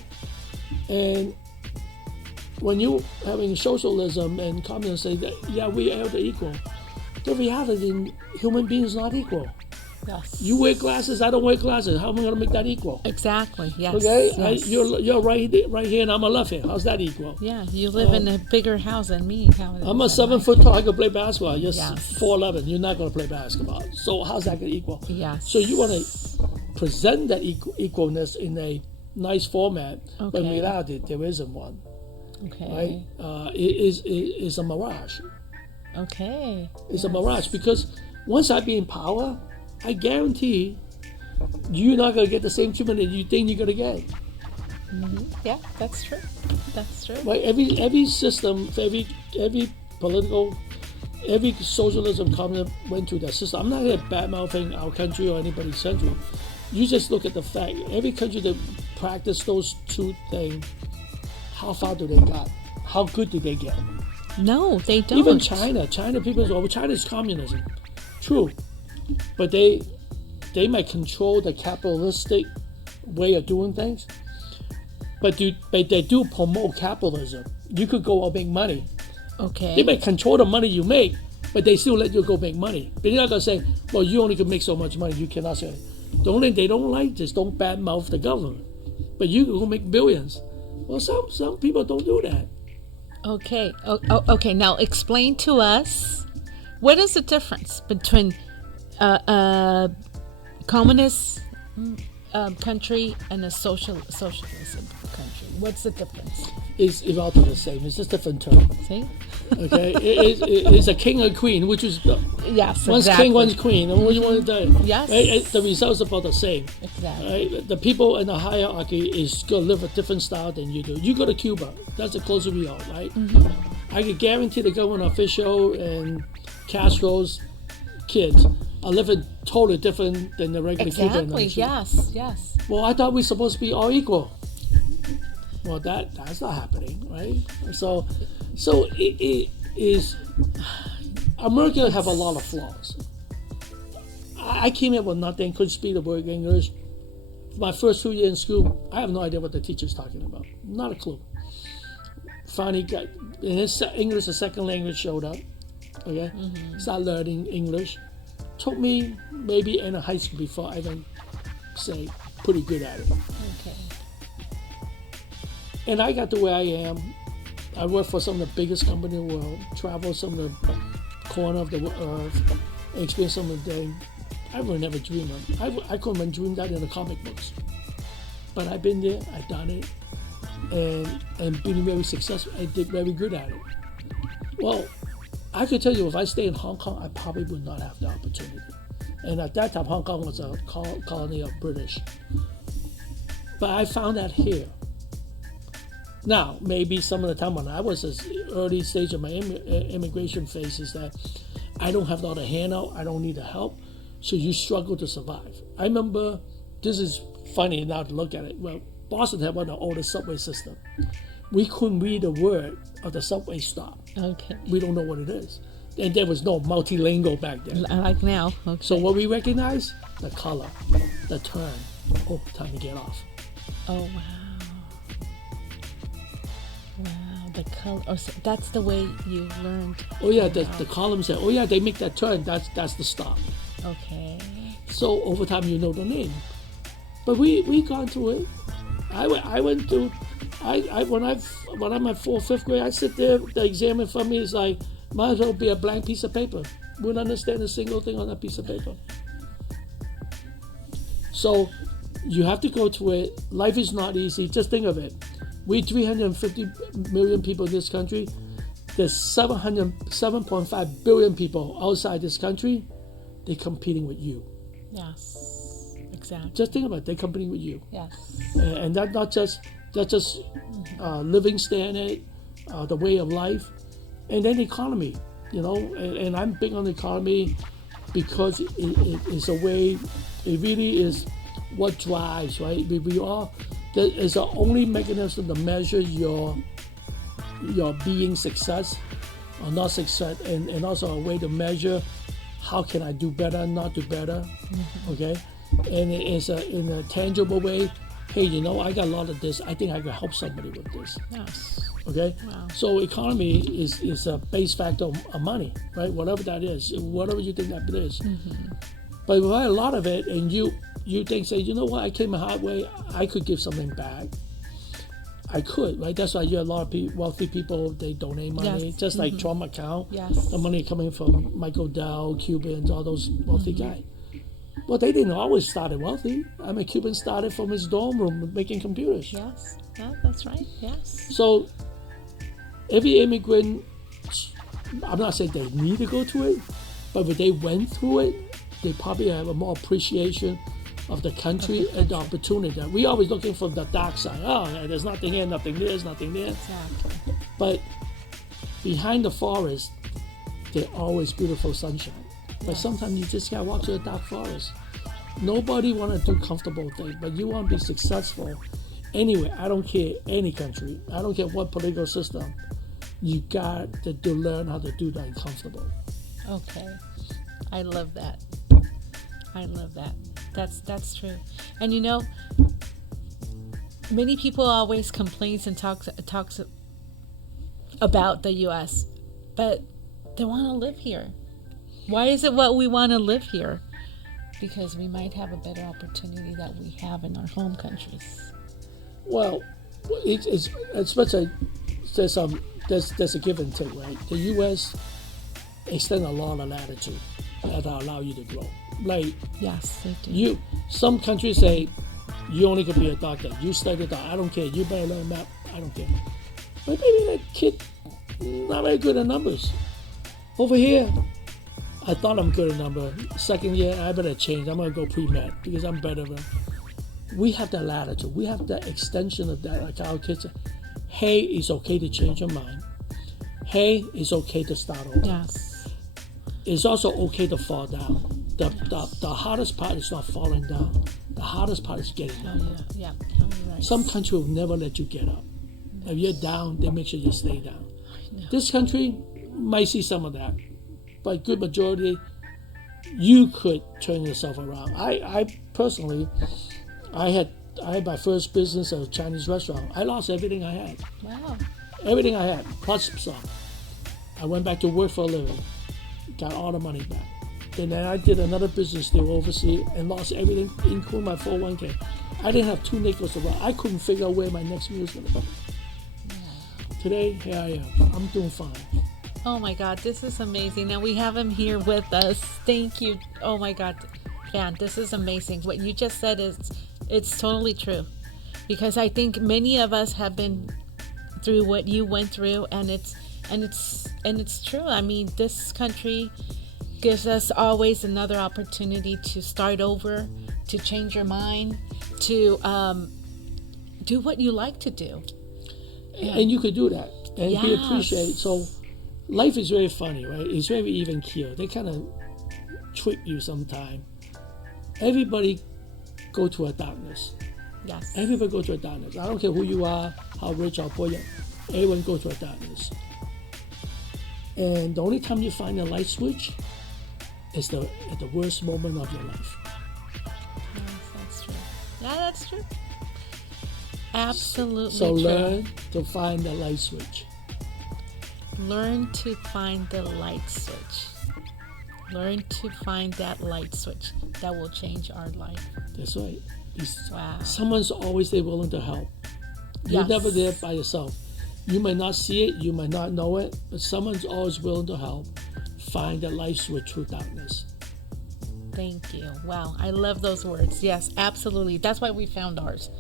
And when you having socialism and communists say that, yeah, we are the equal, the reality in human beings not equal. Yes. You wear glasses, I don't wear glasses. How am I going to make that equal? Exactly. Yes. Okay, Yes. You're right here and I'm a left here. How's that equal? Yeah, you live in a bigger house than me. I'm a 7 foot tall. I can play basketball. You're Yes. 4'11". You're not going to play basketball. So how's that going to equal? Yes. So you want to present that equalness in a nice format, but in Okay. reality there isn't one. Okay. Right? It is a mirage. Okay. It's a mirage because once I be in power, I guarantee you're not going to get the same treatment that you think you're going to get. Yeah, that's true. That's true. Right? Every system, every political, every socialism communist went through that system. I'm not here bad-mouthing our country or anybody's country. You just look at the fact. Every country that practiced those two things, how far do they got? How good did they get? No, they don't. Even China people say, oh, China is communism. True. But they might control the capitalistic way of doing things. But they do promote capitalism. You could go and make money. Okay. They may control the money you make, but they still let you go make money. They're not going to say, well, you only can make so much money. You cannot say. The only thing they don't like is don't badmouth the government. But you can go make billions. Well, some people don't do that. Okay. Okay. Now explain to us what is the difference between communist country and a socialism country. What's the difference? It's about the same. It's just different term. See? Okay, it's a king and queen, which is Yes, one's exactly. king, one's queen, and what you want to do? Yes. Right? The results are about the same. Exactly. Right? The people in the hierarchy is gonna live a different style than you do. You go to Cuba, that's the closer we are, right? I can guarantee the government official and Castro's kids are living totally different than the regular Cuban. Exactly. Yes. Yes. Well, I thought we were supposed to be all equal. Well, that's not happening, right? So it is. America have a lot of flaws. I came here with nothing, couldn't speak the word English. My first 2 years in school, I have no idea what the teacher's talking about. Not a clue. Finally got English, a second language, showed up. Okay, started learning English. Took me maybe in high school before I can say pretty good at it. Okay. And I got to where I am. I work for some of the biggest companies in the world, travel some of the corner of the earth, experience some of the day. I would never dream of. I couldn't even dream that in the comic books. But I've been there, I've done it, and been very successful. I did very good at it. Well, I could tell you if I stayed in Hong Kong, I probably would not have the opportunity. And at that time, Hong Kong was a colony of British. But I found that here. Now, maybe some of the time when I was at the early stage of my immigration phase is that I don't have a lot of handout, I don't need the help, so you struggle to survive. I remember, this is funny now to look at it, well, Boston had one of the oldest subway systems. We couldn't read a word of the subway stop. Okay. We don't know what it is. And there was no multilingual back then. Like now. Okay. So what we recognize? The color, the turn. Oh, time to get off. Oh wow. Wow, the color. Oh, so that's the way you learned. Oh yeah, the column said, oh yeah, they make that turn. That's the stop. Okay. So over time you know the name. But we gone through it. I went through. When I'm at 4th, 5th grade, I sit there. The exam in front of me is like, might as well be a blank piece of paper. Wouldn't understand a single thing on that piece of paper. So you have to go through it. Life is not easy. Just think of it. We 350 million people in this country. There's 7.5 billion people outside this country. they're competing with you. Yes. Exactly. Just think about it. They're competing with you. Yes. And that's just living standard, the way of life, and then the economy. And I'm big on the economy because it is a way. It really is what drives, right? That is the only mechanism to measure your being success or not success, and also a way to measure how can I do better, not do better, okay? And it is in a tangible way. Hey, I got a lot of this. I think I can help somebody with this. Yes. Okay. Wow. So economy is a base factor of money, right? Whatever that is, whatever you think that is. But if I have a lot of it, and you think, say, what? I came a hard way. I could give something back. I could, right? That's why you have a lot of wealthy people. They donate money, Yes. just like Trump account. Yes. The money coming from Michael Dell, Cubans, all those wealthy guys. Well, they didn't always start wealthy. I mean, Cuban started from his dorm room making computers. Yes. Yeah, that's right. Yes. So every immigrant, I'm not saying they need to go through it, but if they went through it, they probably have a more appreciation of the country and the opportunity. We always looking for the dark side. Oh, there's nothing here, nothing there, nothing there. Exactly. But behind the forest, there's always beautiful sunshine. But sometimes you just gotta walk to the dark forest. Nobody want to do comfortable things, but you want to be successful. Anyway, I don't care any country. I don't care what political system. You got to learn how to do that uncomfortable. Okay. I love that. I love that. That's true. And many people always complains and talks about the U.S., but they want to live here. Why is it what we want to live here? Because we might have a better opportunity that we have in our home countries. Well, it's especially there's a give and take, right? The U.S. extend a lot of latitude that allow you to grow. Like Yes, they do. Some countries say you only can be a doctor. You study doctor. I don't care. You better learn math. I don't care. But maybe that kid not very good at numbers. Over here, I thought I'm good at number. Second year, I better change. I'm gonna go pre-med because I'm better than. We have that latitude. We have that extension of that. Like our kids say, hey, it's okay to change your mind. Hey, it's okay to start over. Yes. It's also okay to fall down. The hardest part is not falling down. The hardest part is getting up. Yeah. You're right. Some country will never let you get up. If you're down, they make sure you stay down. This country might see some of that, but good majority, you could turn yourself around. I personally, I had my first business at a Chinese restaurant. I lost everything I had. Wow. Everything I had, plus some. I went back to work for a living, got all the money back. And then I did another business deal overseas and lost everything, including my 401k. I didn't have 2 nickels to run. I couldn't figure out where my next meal was going to be. Today, here I am. I'm doing fine. Oh my God, this is amazing. And we have him here with us. Thank you. Oh my God, Fan, this is amazing. What you just said it's totally true. Because I think many of us have been through what you went through, and it's true. I mean, this country gives us always another opportunity to start over, to change your mind, to do what you like to do. And you could do that and be Yes. appreciated. So life is very funny, right? It's very even keel. They kind of trick you sometimes. Everybody go to a darkness. Yes. Everybody go to a darkness. I don't care who you are, how rich or poor you are. Everyone go to a darkness. And the only time you find a light switch is at the worst moment of your life. Yes, that's true. Yeah, that's true. Absolutely So true. learn to find the light switch. Learn to find the light switch. Learn to find that light switch that will change our life. That's right. Wow. Someone's always there willing to help. You're Yes. never there by yourself. You might not see it, you might not know it, but someone's always willing to help. Find the light switch through darkness. Thank you. Wow, I love those words. Yes, absolutely. That's why we found ours.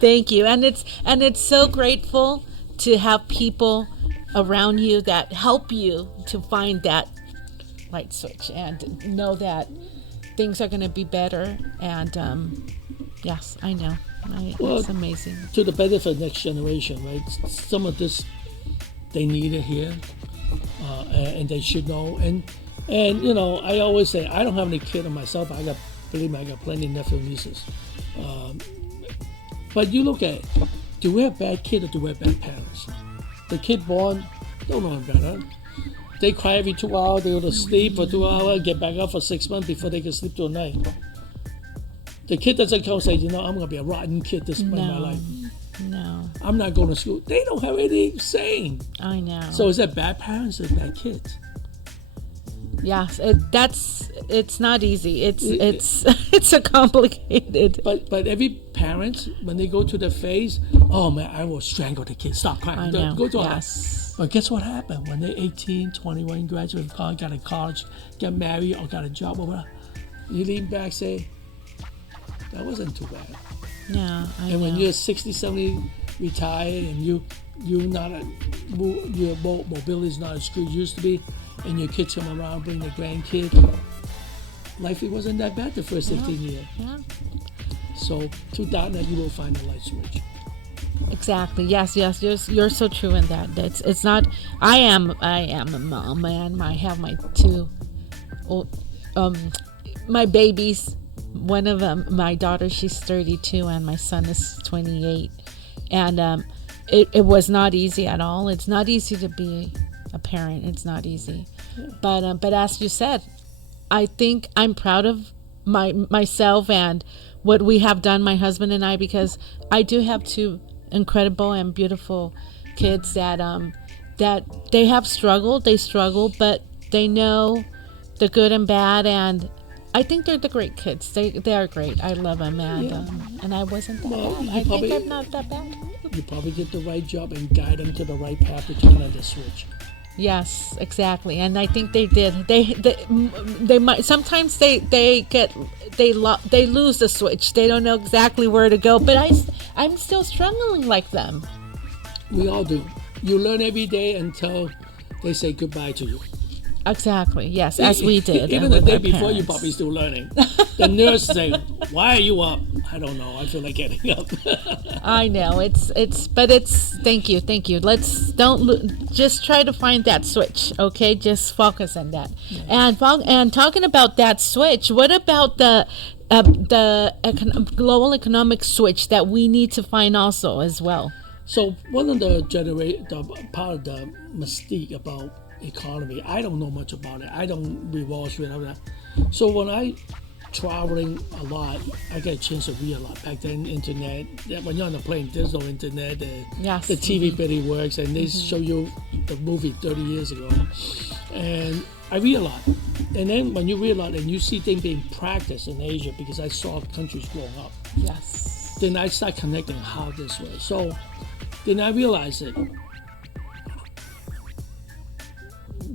Thank you. And it's so grateful to have people around you that help you to find that light switch and know that things are going to be better. And yes, I know. It's amazing. To the benefit of next generation, right? Some of this they need it here, and they should know. And you know, I always say I don't have any kid myself. Believe me, I got plenty of nephews and nieces. But you look at it, do we have bad kids or do we have bad parents? The kid born don't know better. They cry every 2 hours. They go to sleep for 2 hours, get back up for 6 months before they can sleep through the night. The kid doesn't come and say, you know, I'm going to be a rotten kid this point in my life. No. I'm not going to school. They don't have anything saying. I know. So is that bad parents or bad kids? Yes, it's not easy. It's a complicated. But every parent, when they go to the face, oh man, I will strangle the kid. Stop crying. I know. Go to Yes. But guess what happened? When they're 18, 21, graduate from college, got a college, get married, or got a job, or whatever, you lean back, say, that wasn't too bad. Yeah, I know. And when you're 60, 70, retire, and your mobility is not as good as it used to be, and your kids come around, bring their grandkid, life it wasn't that bad the first 15 years. Yeah. So through that, you will find a light switch. Exactly. Yes. You're so true in that. It's not. I am a mom, and I have my two, my babies. One of them, my daughter, she's 32, and my son is 28, and it was not easy at all. It's not easy to be a parent. It's not easy, but as you said, I think I'm proud of myself and what we have done, my husband and I, because I do have two incredible and beautiful kids that they have struggled. They struggle, but they know the good and bad, and I think they're the great kids. They are great. I love them, and I wasn't that bad. I think I'm not that bad. You probably did the right job and guide them to the right path to turn on the switch. Yes, exactly, and I think they did. They might sometimes they lose the switch. They don't know exactly where to go. But I'm still struggling like them. We all do. You learn every day until they say goodbye to you. Exactly. Yes, as we did. Even the day before, you're probably still learning. The nurse say, "Why are you up?" I don't know. I feel like getting up. I know but thank you. Let's just try to find that switch, okay? Just focus on that. Yeah. And talking about that switch, what about the global economic switch that we need to find also as well? So one of the part of the mystique about economy, I don't know much about it. I don't read Wall Street or that. So when I traveling a lot, I get a chance to read a lot. Back then, internet, when you're on the plane, there's no internet. The TV barely works, and they show you the movie 30 years ago. And I read a lot. And then when you read a lot and you see things being practiced in Asia, because I saw countries growing up. Yes. Then I start connecting how this was. So then I realized that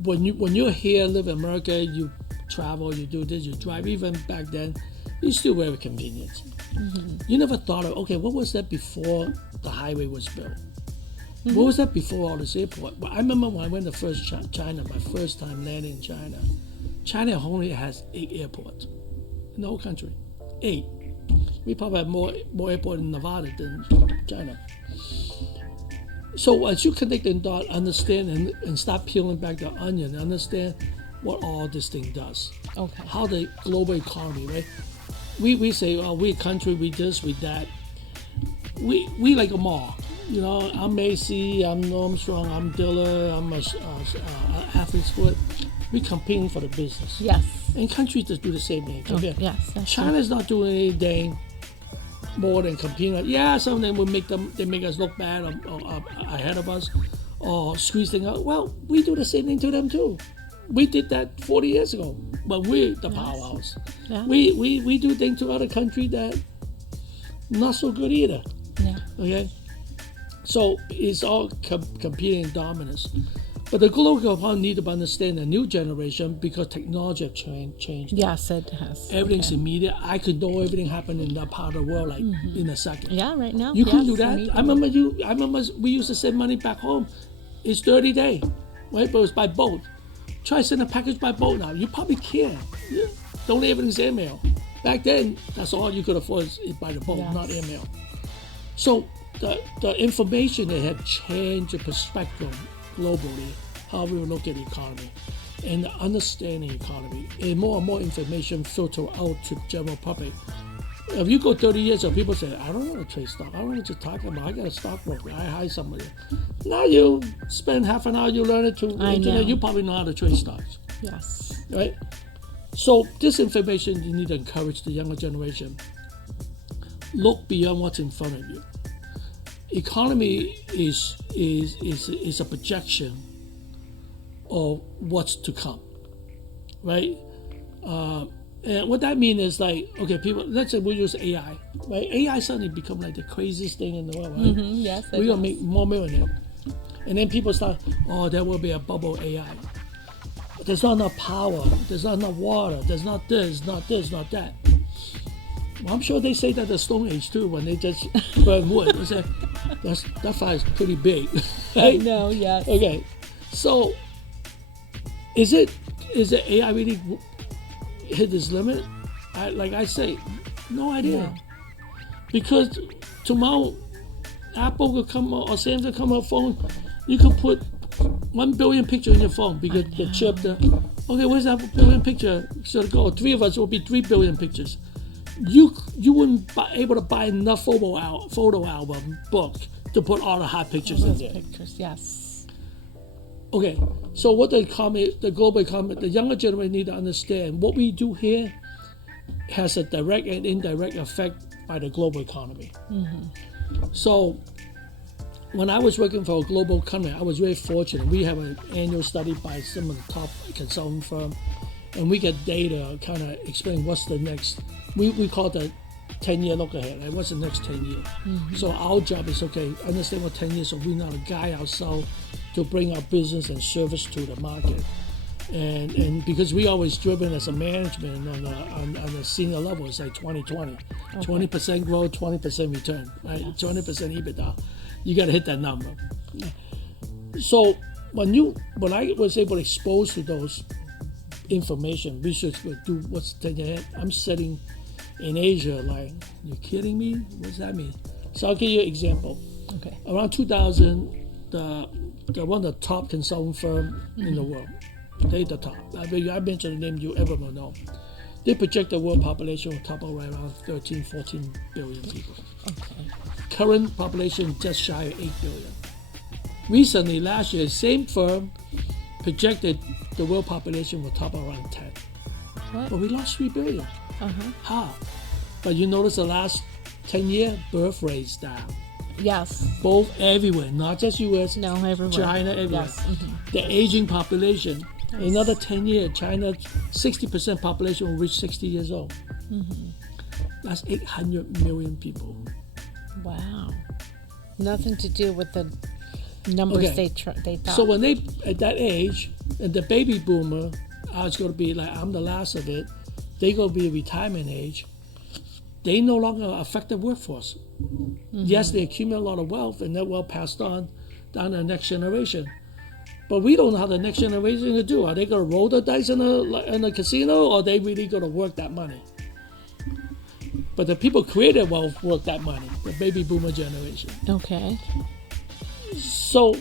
when you're here, live in America, you travel, you do this, you drive. Even back then, it's still very convenient. Mm-hmm. You never thought of, okay, what was that before the highway was built? Mm-hmm. What was that before all this airport? Well, I remember when I went to China, my first time landing in China. China only has 8 airports in the whole country. 8. We probably have more airports in Nevada than China. So as you connect and dot, understand and start peeling back the onion, understand what all this thing does. Okay. How the global economy, right? We say, oh, we a country, we this, we that. We like a mall. You know, I'm Macy, I'm Norm Strong, I'm Dilla, I'm a athlete's foot. We competing for the business. Yes. And countries just do the same thing. Yes. China's not doing anything more than competing. Yeah, some of them will make us look bad or ahead of us or squeeze things out. Well, we do the same thing to them too. We did that 40 years ago, but we're the powerhouse. Yeah. We do things to other countries that not so good either. Yeah. Okay. So it's all competing dominance. But the global economy need to understand the new generation because technology has changed. Yes, it has. Everything's immediate. I could know everything happening in that part of the world like in a second. Yeah, right now. You couldn't do that. I remember we used to send money back home. It's 30 days, right? But it was by boat. Try send a package by boat now. You probably can't. Yeah. Don't everything's airmail. Back then, that's all you could afford is by the boat, not airmail. So the information that had changed the perspective globally, how we look at the economy and understanding the economy, and more information filter out to the general public. If you go 30 years ago, people say, I don't know how to trade stock. I don't know what you're talking about. I got a stockbroker. I hire somebody. Now you spend half an hour, you learn it through internet. You probably know how to trade stocks. Yes. Right? So this information, you need to encourage the younger generation. Look beyond what's in front of you. Economy is a projection of what's to come, right? And what that means is like, okay, people, let's say we use AI, right? AI suddenly become like the craziest thing in the world, right? Yes. We're gonna make more millionaires. And then people start, oh, there will be a bubble AI. There's not enough power, there's not enough water, there's not this, not that. Well, I'm sure they say that the Stone Age too, when they just burn wood. They say, that fire is pretty big. Right? I know, yes. Okay, so is it AI really hit its limit? Like I say, no idea. Yeah. Because tomorrow, Apple could come out, or Samsung could come out phone, you could put 1 billion picture in your phone because the chip, okay, where's that billion picture? So go, 3 of us will be 3 billion pictures. You wouldn't be able to buy enough photo album book to put all the hot pictures in there. Pictures, yes. Okay, so what the global economy, the younger generation need to understand, what we do here has a direct and indirect effect by the global economy. So when I was working for a global company, I was very fortunate. We have an annual study by some of the top consulting firms, and we get data kind of explain what's the next, we call it the 10-year look ahead, like what's the next 10 years. So our job is, okay, understand what 10 years, so we're not a guy ourselves to bring our business and service to the market. And because we always driven as a management on the senior level, it's like 20-20. 20% growth, 20% return, right? 20% EBITDA. You got to hit that number. So when I was able to expose to those information, research would do what's 10 years ahead. I'm sitting in Asia like, you kidding me? What's that mean? So I'll give you an example. Okay. Around 2000, the one of the top consulting firm in the world, they the top. I mentioned the name you ever will know. They project the world population will top out right around 13, 14 billion people. Okay. Current population just shy of 8 billion. Recently, last year, same firm projected the world population will top out around 10. What? But we lost 3 billion. How? But you notice the last 10 years, birth rates down. Yes. Both everywhere, not just US, No, everywhere. China, everywhere. Yes. The aging population, another 10 years, China, 60% population will reach 60 years old. That's 800 million people. Wow. Nothing to do with the numbers Okay. they thought. So when they, at that age, and the baby boomer, I was going to be like, I'm the last of it, they going to be retirement age, they no longer affect the workforce. Yes, they accumulate a lot of wealth, and that wealth passed on down to the next generation. But we don't know how the next generation is going to do. Are they going to roll the dice in a casino, or are they really going to work that money? But the people created wealth work that money, the baby boomer generation. Okay. So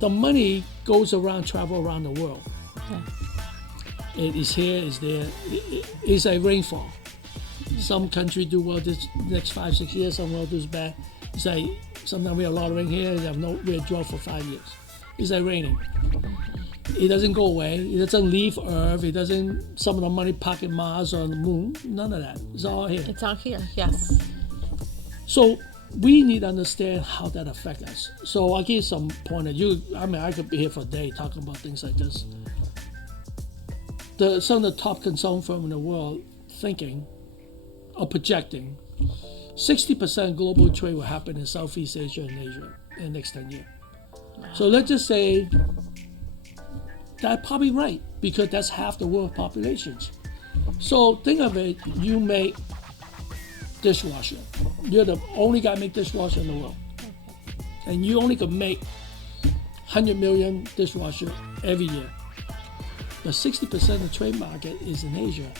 the money goes around, travel around the world. Yeah. It is here, it's there. It's like rainfall. Some country do well this next 5-6 years, some will do bad. It's like sometimes we have a lot of rain here, we have drought for 5 years. It's like raining. It doesn't go away. It doesn't leave Earth. It doesn't, some of the money pocket Mars or the moon. None of that. It's all here. It's out here, yes. So we need to understand how that affects us. So I'll give you some point of view. I mean, I could be here for a day talking about things like this. Some of the top consulting firms in the world thinking or projecting 60% global trade will happen in Southeast Asia and Asia in the next 10 years. So let's just say that's probably right, because that's half the world populations. So think of it, you make dishwasher. You're the only guy make dishwasher in the world. And you only can make 100 million dishwasher every year. but 60% of the trade market is in Asia.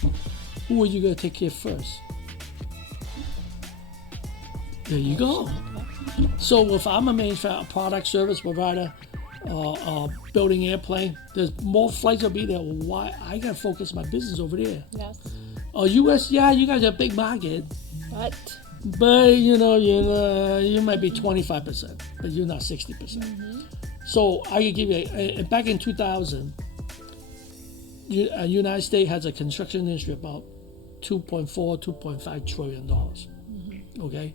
Who are you going to take care first? There you go. So if I'm a manufacturer, product service provider, building airplane, there's more flights will be there. Why? I got to focus my business over there. Yes. US, yeah, you guys have a big market, but you might be 25%, but you're not 60%. So I can give you, back in 2000, United States has a construction industry about $2.5 trillion. Okay?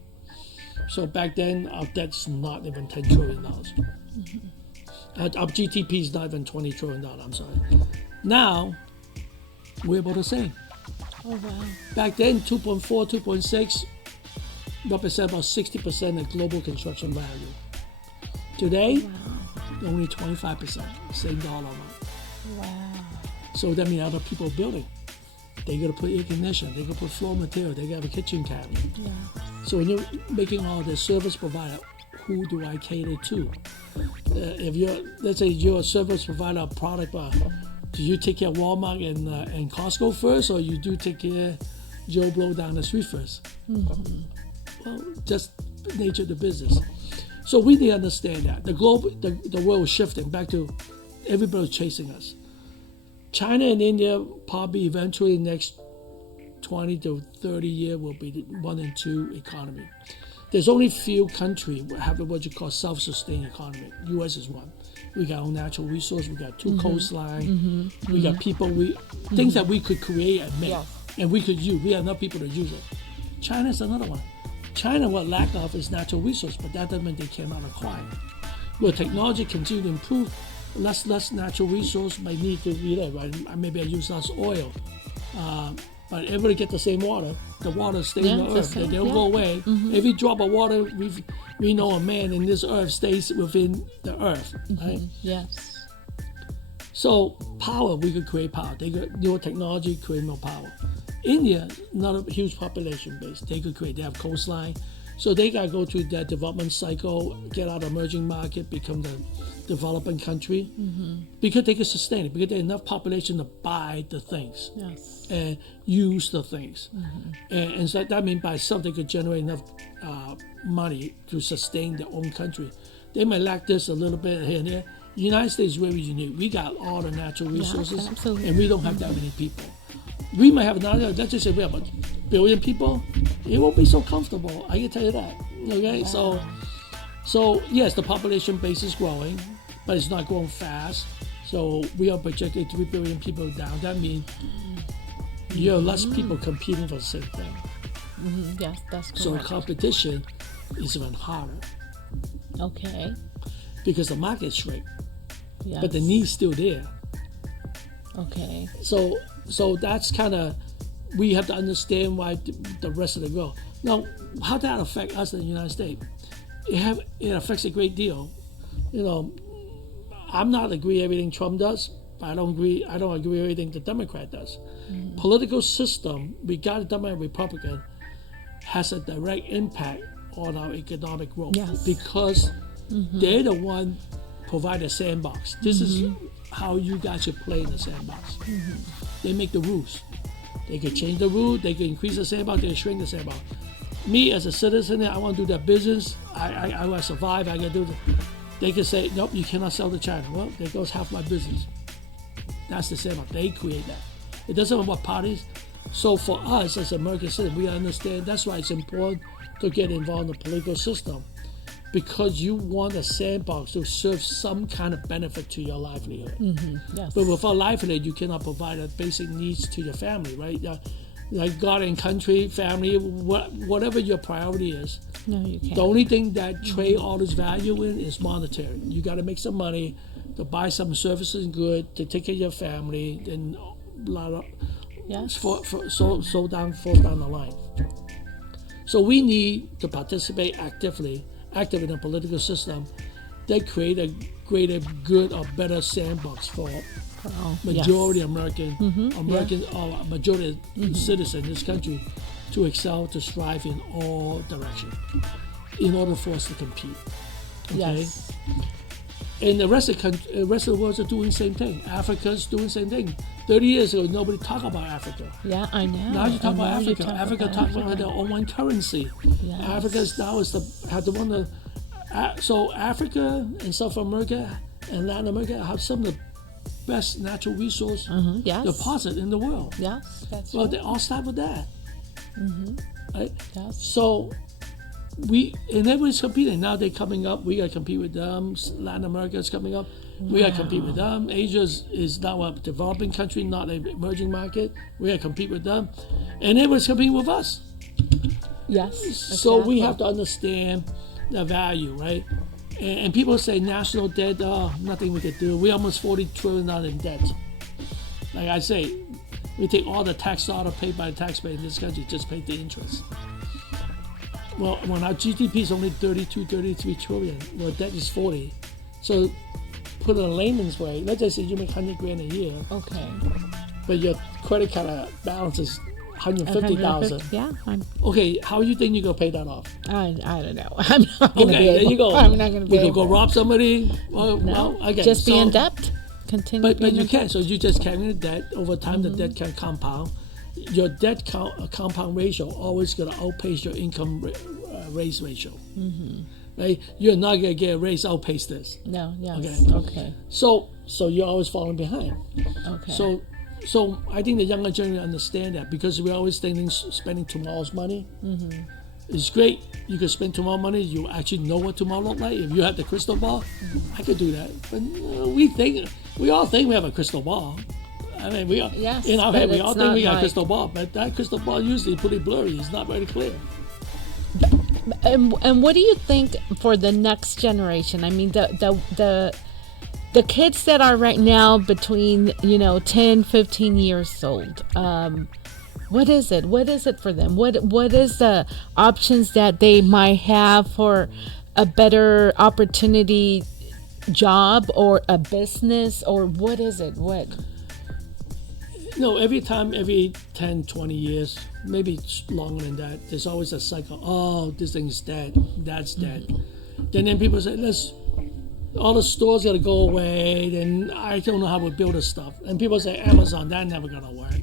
So back then, our debt's not even $10 trillion. Our GDP is not even $20 trillion, I'm sorry. Now, we're about the same. Oh, wow. Back then, 2.4, 2.6 represent about 60% of global construction value. Today, only 25%, same dollar amount. Wow. So that means other people are building. They got to put air conditioning, they got to put floor material, they got to have a kitchen cabinet. Yeah. So when you're making all the service provider, who do I cater to? If let's say you're a service provider, product, do you take care of Walmart and Costco first, or you do take care of Joe Blow down the street first? Well, just the nature of the business. So we need to understand that the world is shifting back to everybody's chasing us. China and India probably eventually next 20 to 30 years will be the 1 and 2 economy. There's only few countries that have what you call self-sustained economy. U.S. is one. We got our natural resource. We got 2 coastline. We got people. Things that we could create and make, and we could use. We have enough people to use it. China's another one. China, what lack of is natural resource, but that doesn't mean they cannot acquire. Will technology continue to improve? Less natural resource might need to be there, right? Maybe I use less oil. But everybody get the same water. The water stays in the earth. They don't go away. Every drop of water, we know a man in this earth stays within the earth, right? Yes. So power, we could create power. They could new technology, create more power. India, not a huge population base. They have coastline. So they got to go through that development cycle, get out of emerging market, become the developing country, because they can sustain it, because they have enough population to buy the things and use the things. And so that means by itself they could generate enough money to sustain their own country. They might lack this a little bit here and there. The United States is very unique. We got all the natural resources, and we don't have that many people. We might have another, let's just say we have a billion people, it won't be so comfortable, I can tell you that. Okay, so yes, the population base is growing, but it's not growing fast. So we are projecting 3 billion people down. That means you have less people competing for the same thing. Yes, that's correct. So competition is even harder. Okay. Because the market shrink, Yes. but the need's still there. Okay. So that's kind of, we have to understand why the rest of the world. Now, how that affect us in the United States? It affects a great deal. I'm not agree everything Trump does, but I don't agree everything the Democrat does. Political system, regardless Democrat or Republican, has a direct impact on our economic growth. Yes. Because they're the one provide a sandbox. This is how you guys should play in the sandbox. They make the rules. They could change the rule, they could increase the sandbox, they could shrink the sandbox. Me as a citizen, I want to do that business, I want to survive, I can do that. They could say, nope, you cannot sell to China. Well, there goes half my business. That's the sandbox. They create that. It doesn't matter what parties. So for us as American citizens, we understand that's why it's important to get involved in the political system, because you want a sandbox to serve some kind of benefit to your livelihood. Yes. But without livelihood, you cannot provide the basic needs to your family, right? Like God and country, family, whatever your priority is. No, you can't. The only thing that trade all this value in is monetary. You got to make some money to buy some services and goods, to take care of your family, and Yes. so down the line. So we need to participate active in the political system that create a greater, good, or better sandbox for majority American, majority citizens in this country to excel, to strive in all directions in order for us to compete. Okay? Yes. And the rest of the world are doing the same thing. Africa's doing the same thing. 30 years ago, nobody talked about Africa. Yeah, I know. Now you talk about You Africa. talk Africa about talks about Africa. their own currency. Yes. Africa now had the one. So Africa and South America and Latin America have some of the best natural resource Yes. deposit in the world. Yes, that's Well, right. they all start with that. Right? Yes. So and everyone's competing. Now they're coming up. We got to compete with them. Latin America is coming up. We got to compete with them. Asia is now a developing country, not an emerging market. We got to compete with them. And everyone's competing with us. Yes. So we exactly. have to understand the value, right? And people say national debt, nothing we could do. We're almost $40 trillion in debt. Like I say, we take all the tax dollar paid by the taxpayer in this country, just pay the interest. Well, when our GDP is only 32, 33 trillion, well, debt is 40. So put it in a layman's way, let's just say you make 100 grand a year, Okay. but your credit card balance is 150,000. Yeah, Okay, how you think you're going to pay that off? I don't know. I'm not going to Okay, be there able. you go. I'm not going to be We could able. go rob somebody. Well, No, again, just be so- in debt. Continue. But being you in can. debt. So you just carry the debt. Over time, the debt can compound. Your debt compound ratio always going to outpace your income raise ratio. Right? You're not going to get a raise outpace this. No. Yes. Okay. Okay. So you're always falling behind. Okay. So I think the younger generation understand that because we're always thinking spending tomorrow's money. It's great. You can spend tomorrow money. You actually know what tomorrow look like. If you have the crystal ball, I could do that. But we all think we have a crystal ball. I mean, we all, Yes, in our but head we it's all think not we got a like- crystal ball, but that crystal ball usually pretty blurry. It's not very clear. And what do you think for the next generation? I mean, the kids that are right now between 10, 15 years old. What is it? What is it for them? What is the options that they might have for a better opportunity job or a business, or what is it? What? Every 10, 20 years, maybe longer than that, there's always a cycle. Oh, this thing's dead. That's dead. Then people say, all the stores got to go away. Then I don't know how to build this stuff. And people say, Amazon, that never going to work.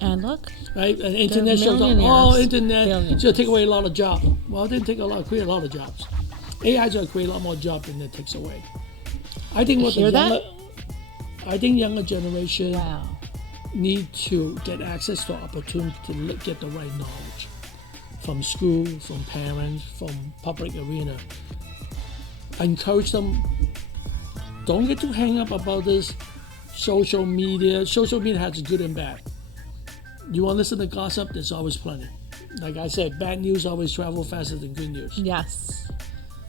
And look, Right? And internet shows up. millionaires. Oh, internet Billions. should take away a lot of jobs. Well, it didn't create a lot of jobs. AI is going to create a lot more jobs than it takes away. I think Hear that? younger generation wow. need to get access to opportunity to get the right knowledge from school, from parents, from public arena. I encourage them, don't get too hang up about this social media. Social media has good and bad. You want to listen to gossip? There's always plenty. Like I said, bad news always travel faster than good news. Yes.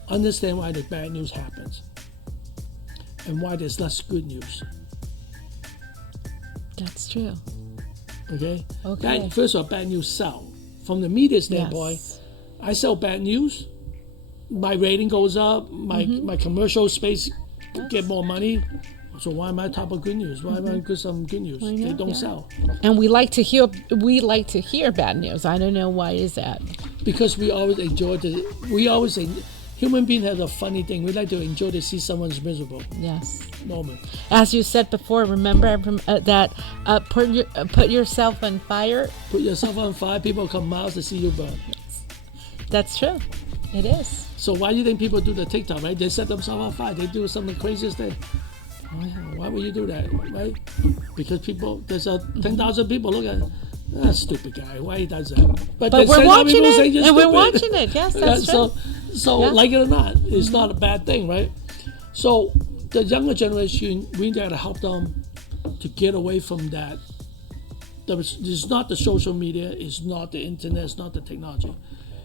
Understand why the bad news happens and why there's less good news. That's true. Okay? Okay. First of all, bad news sell. From the media standpoint, Yes. I sell bad news. My rating goes up. My commercial space get more money. So why am I top of good news? Why am I good some good news? know, They don't yeah. sell And we like to hear bad news. I don't know why is that. because we always enjoy human beings have a funny thing. We like to enjoy to see someone's miserable Yes. moment. As you said before, remember that put yourself on fire. Put yourself on fire. People come miles to see you burn. That's true. It is. So why do you think people do the TikTok, right? They set themselves on fire. They do some of the craziest thing. Why would you do that, right? Because there's 10,000 people look at that stupid guy. Why he does that? But there's we're 10,000 watching people it, saying you're and we're stupid. watching it. Yes, that's true. So Yeah. like it or not, it's not a bad thing, right? So the younger generation, we got to help them to get away from that. It's not the social media, it's not the internet, it's not the technology.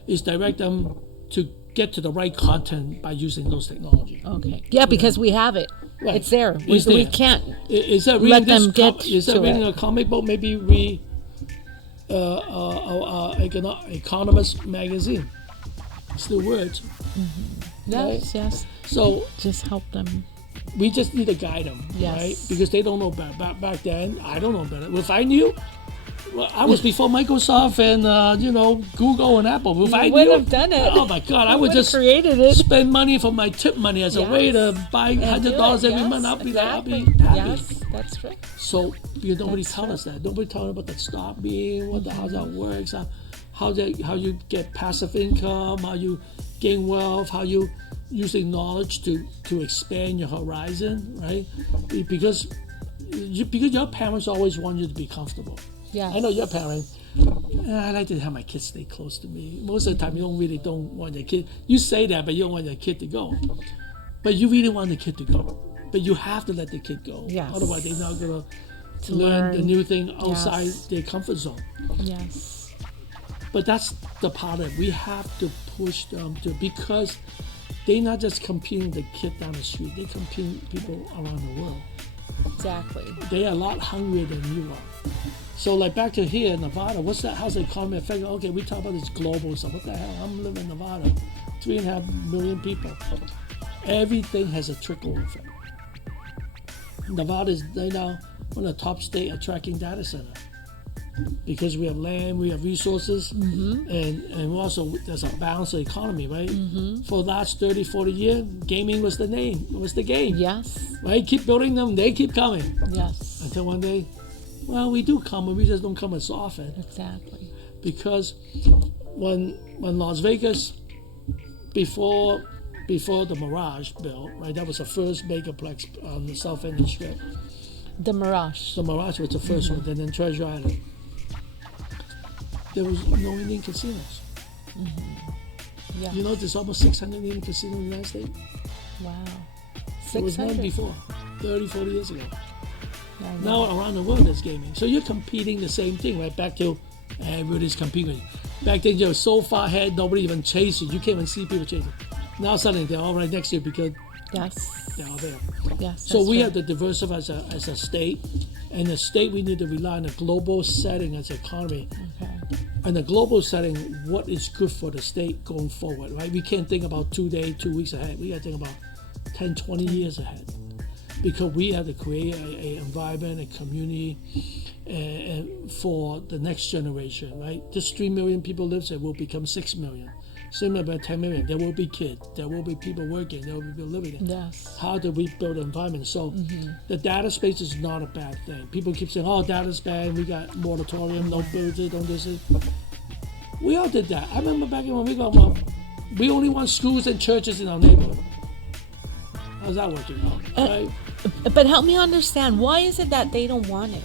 It's direct them to get to the right content by using those technology. Okay. Yeah, because we have it. Right. It's there. It's We there. can't. Is that Let reading this? them get Is that to reading it. a comic book? Maybe read Economist magazine. Still words. Yes, yes. So Just help them. we just need to guide them, Yes. right? Because they don't know better. Back then, I don't know better. If I knew, Well, I was before Microsoft and Google and Apple. If I would knew, have done it. oh my God, I would Would've just created it. spend money for my tip money as a way to buy $100 every month. I'll be happy. Yes, that's true. So nobody tell us that. Nobody tell us about the stock being, how that works, how you get passive income, how you gain wealth, how you using knowledge to expand your horizon, right? Because your parents always want you to be comfortable. Yeah. I know your parent. I like to have my kids stay close to me. Most of the time, you don't want your kid. You say that, but you don't want your kid to go. But you really want the kid to go. But you have to let the kid go. Yes. Otherwise, they're not gonna learn the new thing outside their comfort zone. Yes. But that's the part of it. We have to push them because they're not just competing the kid down the street. They're competing people around the world. Exactly. They are a lot hungrier than you are. So like back to here in Nevada, what's that? How's the economy affected? Okay, we talk about this global stuff. What the hell? I'm living in Nevada, 3.5 million people. Everything has a trickle effect. Nevada is right now one of the top states attracting data center because we have land, we have resources, and also there's a balanced economy, right? For the last 30, 40 years, gaming was the name. It was the game. Yes. Right? Keep building them, they keep coming. Yes. Until one day, well, we do come, but we just don't come as often. Exactly. Because when Las Vegas, before the Mirage built, right, that was the first megaplex on the south end of the strip. The Mirage. The Mirage was the first one, then Treasure Island. There was no Indian casinos. Yes. You know, there's almost 600 Indian casinos in the United States. Wow. There was none 600. before, 30, 40 years ago. I know. Now around the world there's gaming. So you're competing the same thing, right? Back to everybody's competing. Back then you're so far ahead, nobody even chased you. You can't even see people chasing. Now suddenly they're all right next to you because Yes. they're all there. Yes. So that's we true. have to diversify as a state. And the state, we need to rely on a global setting as an economy. Okay. And the global setting, what is good for the state going forward, right? We can't think about 2 days, 2 weeks ahead. We got to think about 10, 20 years ahead. Because we have to create an environment, a community for the next generation, right? This 3 million people lives there will become 6 million. Same about 10 million. There will be kids. There will be people working. There will be people living there. Yes. How do we build an environment? So the data space is not a bad thing. People keep saying, oh, data's bad. We got moratorium, no buildings, don't this. We all did that. I remember back when we got up, we only want schools and churches in our neighborhood. How's that working out? Right? But help me understand, why is it that they don't want it?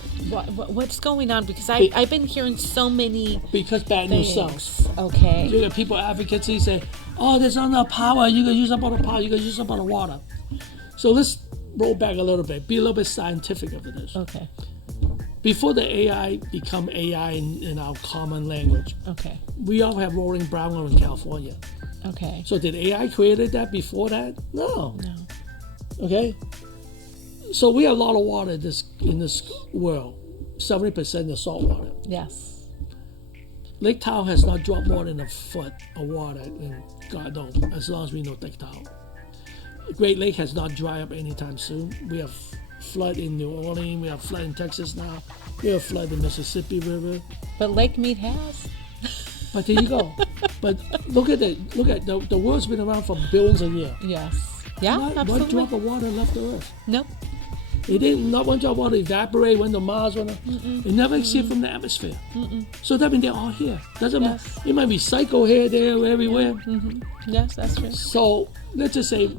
What's going on? Because I've been hearing so many Because bad news things. sells. Okay. You got people advocacy say, oh, there's not enough power. You can use up all the power. You can use up all the water. So let's roll back a little bit. Be a little bit scientific over this. Okay. Before the AI become AI in our common language, Okay. we all have rolling brownlow in California. Okay. So did AI created that before that? No. No. Okay. So we have a lot of water in this world. 70% is salt water. Yes. Lake Tahoe has not dropped more than a foot of water, and God knows, as long as we know Lake Tahoe. Great Lake has not dried up anytime soon. We have flood in New Orleans. We have flood in Texas now. We have flood in Mississippi River. But Lake Mead has. But there you go. But look at it. Look at the world's been around for billions of years. Yes. Yeah, Not absolutely. one drop of water left the earth. Nope. It didn't. Not one drop of water evaporate, went to Mars. It never escaped from the atmosphere. So that means they're all here. Doesn't Yes. matter. It might be psycho here, there, everywhere. Yes, that's true. So let's just say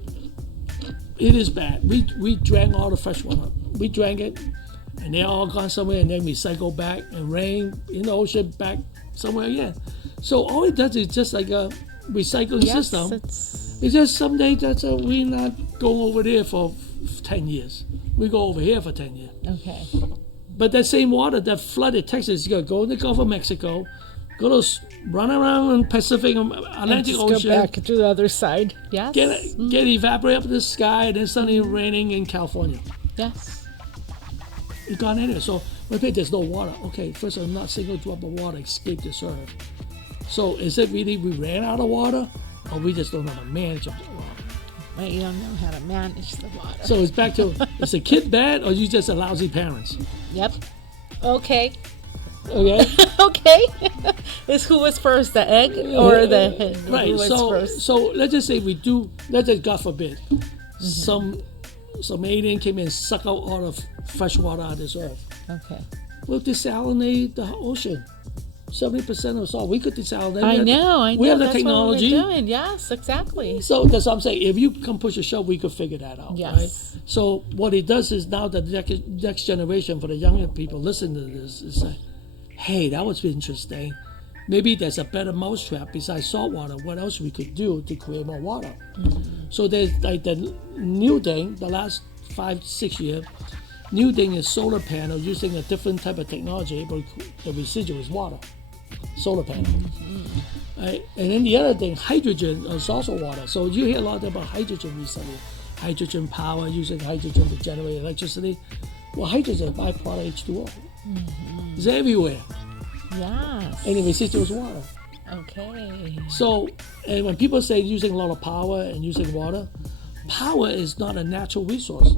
it is bad. We drank all the fresh water. We drank it, and they're all gone somewhere, and then we cycle back and rain in the ocean back somewhere again. So all it does is just like a recycling Yes, system. it's It's just someday we're not going over there for 10 years. We go over here for 10 years. okay. But that same water that flooded Texas is going to go in the Gulf of Mexico, run around in Pacific, And Atlantic just Ocean, go back to the other side. Yes. get evaporated up in the sky, and then suddenly raining in California. Yes. It's gone anywhere. So there's no water. Okay, first of all, not a single drop of water escaped this earth. So is it really we ran out of water, or we just don't know how to manage the water? But you don't know how to manage the water. So it's back to, is the kid bad, or you just a lousy parents? Yep. Okay. Okay. Okay. Is who was first, the egg or the hen? Right. Who was first? So let's just say let's just God forbid, some alien came in and suck out all of fresh water out of this earth. Okay. We'll desalinate the ocean. 70% of salt. We could desalinate. I know. We have the That's technology. what we're doing. Yes, exactly. So that's what I'm saying. If you come push a shove, we could figure that out. Yes. Right? So what it does is now the next generation, for the younger people listen to this, is say, hey, that was interesting. Maybe there's a better mousetrap besides salt water. What else we could do to create more water? So there's like the new thing, the last 5-6 years, new thing is solar panel using a different type of technology, but the residual is water. Solar panel. Right? And then the other thing, hydrogen is also water. So you hear a lot about hydrogen recently. Hydrogen power, using hydrogen to generate electricity. Well, hydrogen is a byproduct H2O. It's everywhere. Yes. And the residual is water. Okay. So, and when people say using a lot of power and using water, power is not a natural resource.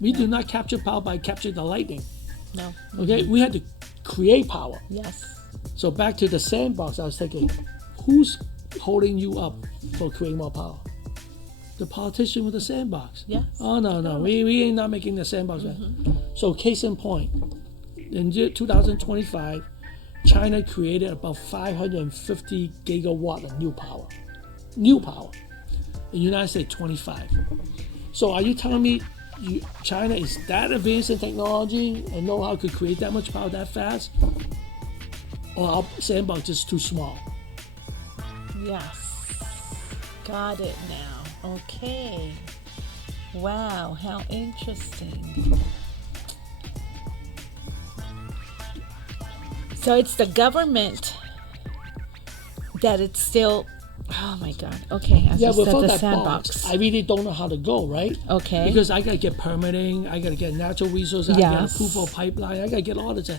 We do not capture power by capturing the lightning. No. Okay? We had to create power. Yes. So back to the sandbox, I was thinking, who's holding you up for creating more power? The politician with the sandbox. Yes. Oh, no. We ain't not making the sandbox. So case in point, in 2025, China created about 550 gigawatt of new power. New power. The United States, 25. So are you telling me China is that advanced in technology and know how to create that much power that fast? Or our sandbox is too small? Yes. Got it now. Okay. Wow, how interesting. So it's the government that it's still. Oh my God. Okay. As you said, without the that sandbox. box, I really don't know how to go, right? Okay. Because I gotta get permitting, I gotta get natural resources, I gotta Yes. approve for pipeline, I gotta get all this.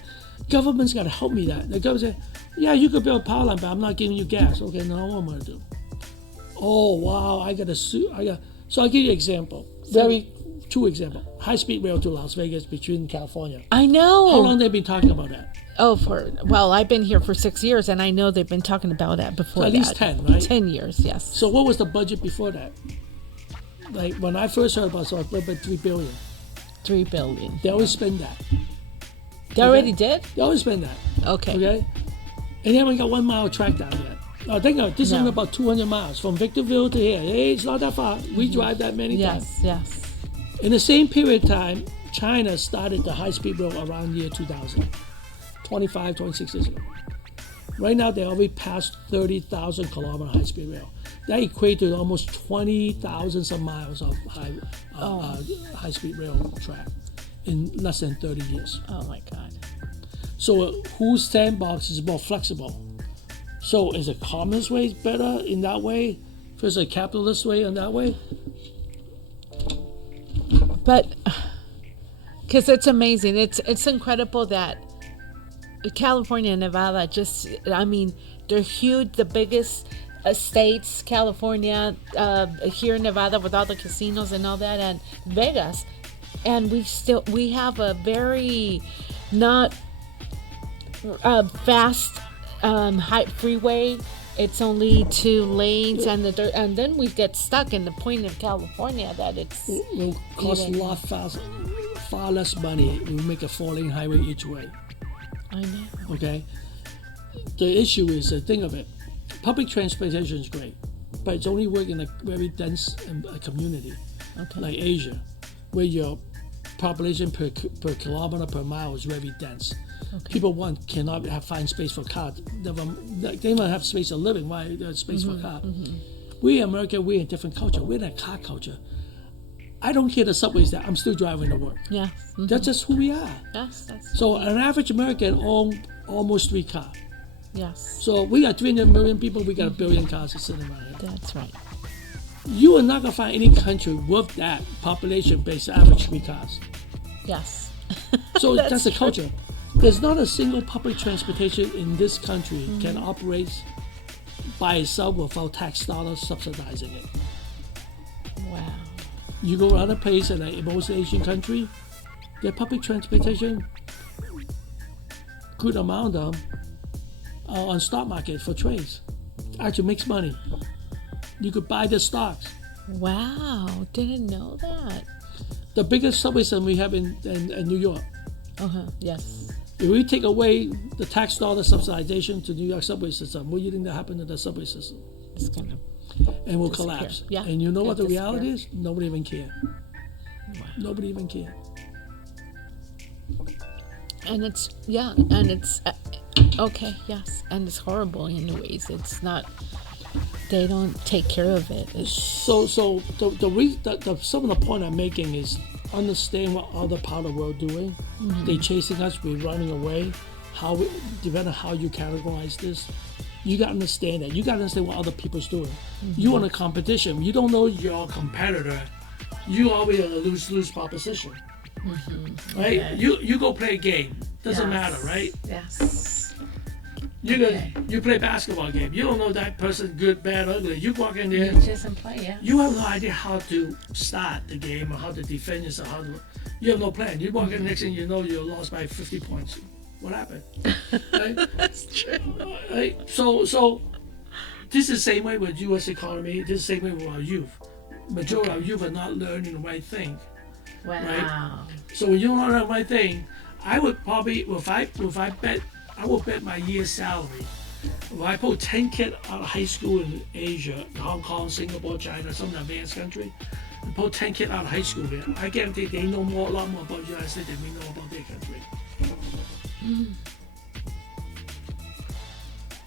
Government's gotta help me that. The government say, yeah, you could build a power line, but I'm not giving you gas. Okay, now what am I gonna do? Oh wow, I gotta sue. So I'll give you an example. True example. High-speed rail to Las Vegas between California. I know. How long they been talking about that? Oh, I've been here for 6 years, and I know they've been talking about that before. So at least 10, right? 10 years, yes. So what was the budget before that? Like when I first heard about it, it was about $3 billion. $3 billion. They always spend that. They already did? They always spend that. Okay. Okay? And they haven't got 1 mile track down yet. Now think of it, this is only about 200 miles from Victorville to here. Hey, it's not that far. We drive that many times. Yes. In the same period of time, China started the high-speed rail around year 2000, 25, 26 years ago. Right now, they already passed 30,000 kilometer high-speed rail. That equates to almost 20,000 some miles of high-speed rail track in less than 30 years. Oh my God. So whose sandbox is more flexible? So is a communist way better in that way versus a capitalist way in that way? But because it's amazing, it's incredible that California and Nevada they're huge, the biggest states, California, here in Nevada with all the casinos and all that, and Vegas, and we have a very not fast high freeway. It's only 2 lanes, and then we get stuck in the point of California that it will cost a lot far less money. We make a 4-lane highway each way. I know. Okay. The issue is, think of it. Public transportation is great, but it's only work in a very dense community, like Asia, where your population per kilometer per mile is very dense. Okay. People cannot find space for cars. They might have space for living. Why there's space for car? We in America, we're in a different culture. We're in a car culture. I don't care the subways there. I'm still driving to work. Yeah. That's just who we are. Yes. So an average American owns almost 3 cars. Yes. So we got 300 million people. We got 1 billion cars sitting around here. That's right. You are not gonna find any country with that population-based average 3 cars. Yes. So that's the culture. There's not a single public transportation in this country can operate by itself without tax dollars subsidizing it. Wow. You go other places like most Asian country, their public transportation good amount of them on stock market for trades. Actually makes money. You could buy the stocks. Wow, didn't know that. The biggest subway system we have in New York. Yes. If we take away the tax dollar subsidization to New York subway system, what do you think that happened to the subway system? It's gonna And will disappear. collapse. Yeah. And you know what the Disappear. reality is? Nobody even care. Wow. Nobody even care. And it's okay, yes, and it's horrible in ways. It's not. They don't take care of it. It's, So some of the point I'm making is understand what other part of the world doing. They chasing us, we're running away. Depending on how you categorize this, you gotta understand that. You gotta understand what other people's doing. You in a competition, you don't know your competitor. You always in a lose proposition, right? Okay. You go play a game, doesn't Yes. matter, right? Yes. You play a basketball game. You don't know that person good, bad, ugly. You walk in there. You just play, yeah. You have no idea how to start the game or how to defend yourself. You have no plan. You walk in, next thing you know, you're lost by 50 points. What happened? Right? That's true. Right? So this is the same way with U.S. economy. This is the same way with our youth. Majority of our youth are not learning the right thing. Wow. So when you don't learn the right thing, I would probably, if I bet, I will bet my year's salary. If I put 10 kids out of high school in Asia, Hong Kong, Singapore, China, some advanced country, and put 10 kids out of high school there, I guarantee they know a lot more about the United States than we know about their country.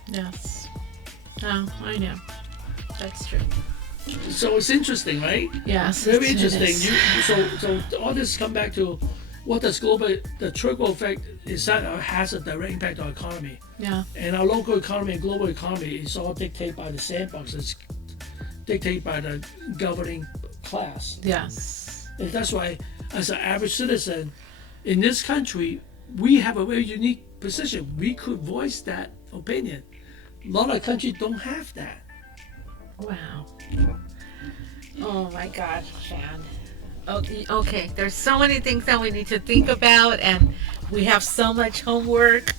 Yes. Oh, I know. That's true. So it's interesting, right? Yes. Very it interesting. is. So all this come back to what does the trickle effect is that has a direct impact on our economy. Yeah. And our local economy and global economy is all dictated by the sandbox. It's dictated by the governing class. Yes. And that's why, as an average citizen in this country, we have a very unique position. We could voice that opinion. A lot of countries don't have that. Wow. Oh my God, Shan. Okay, there's so many things that we need to think about, and we have so much homework,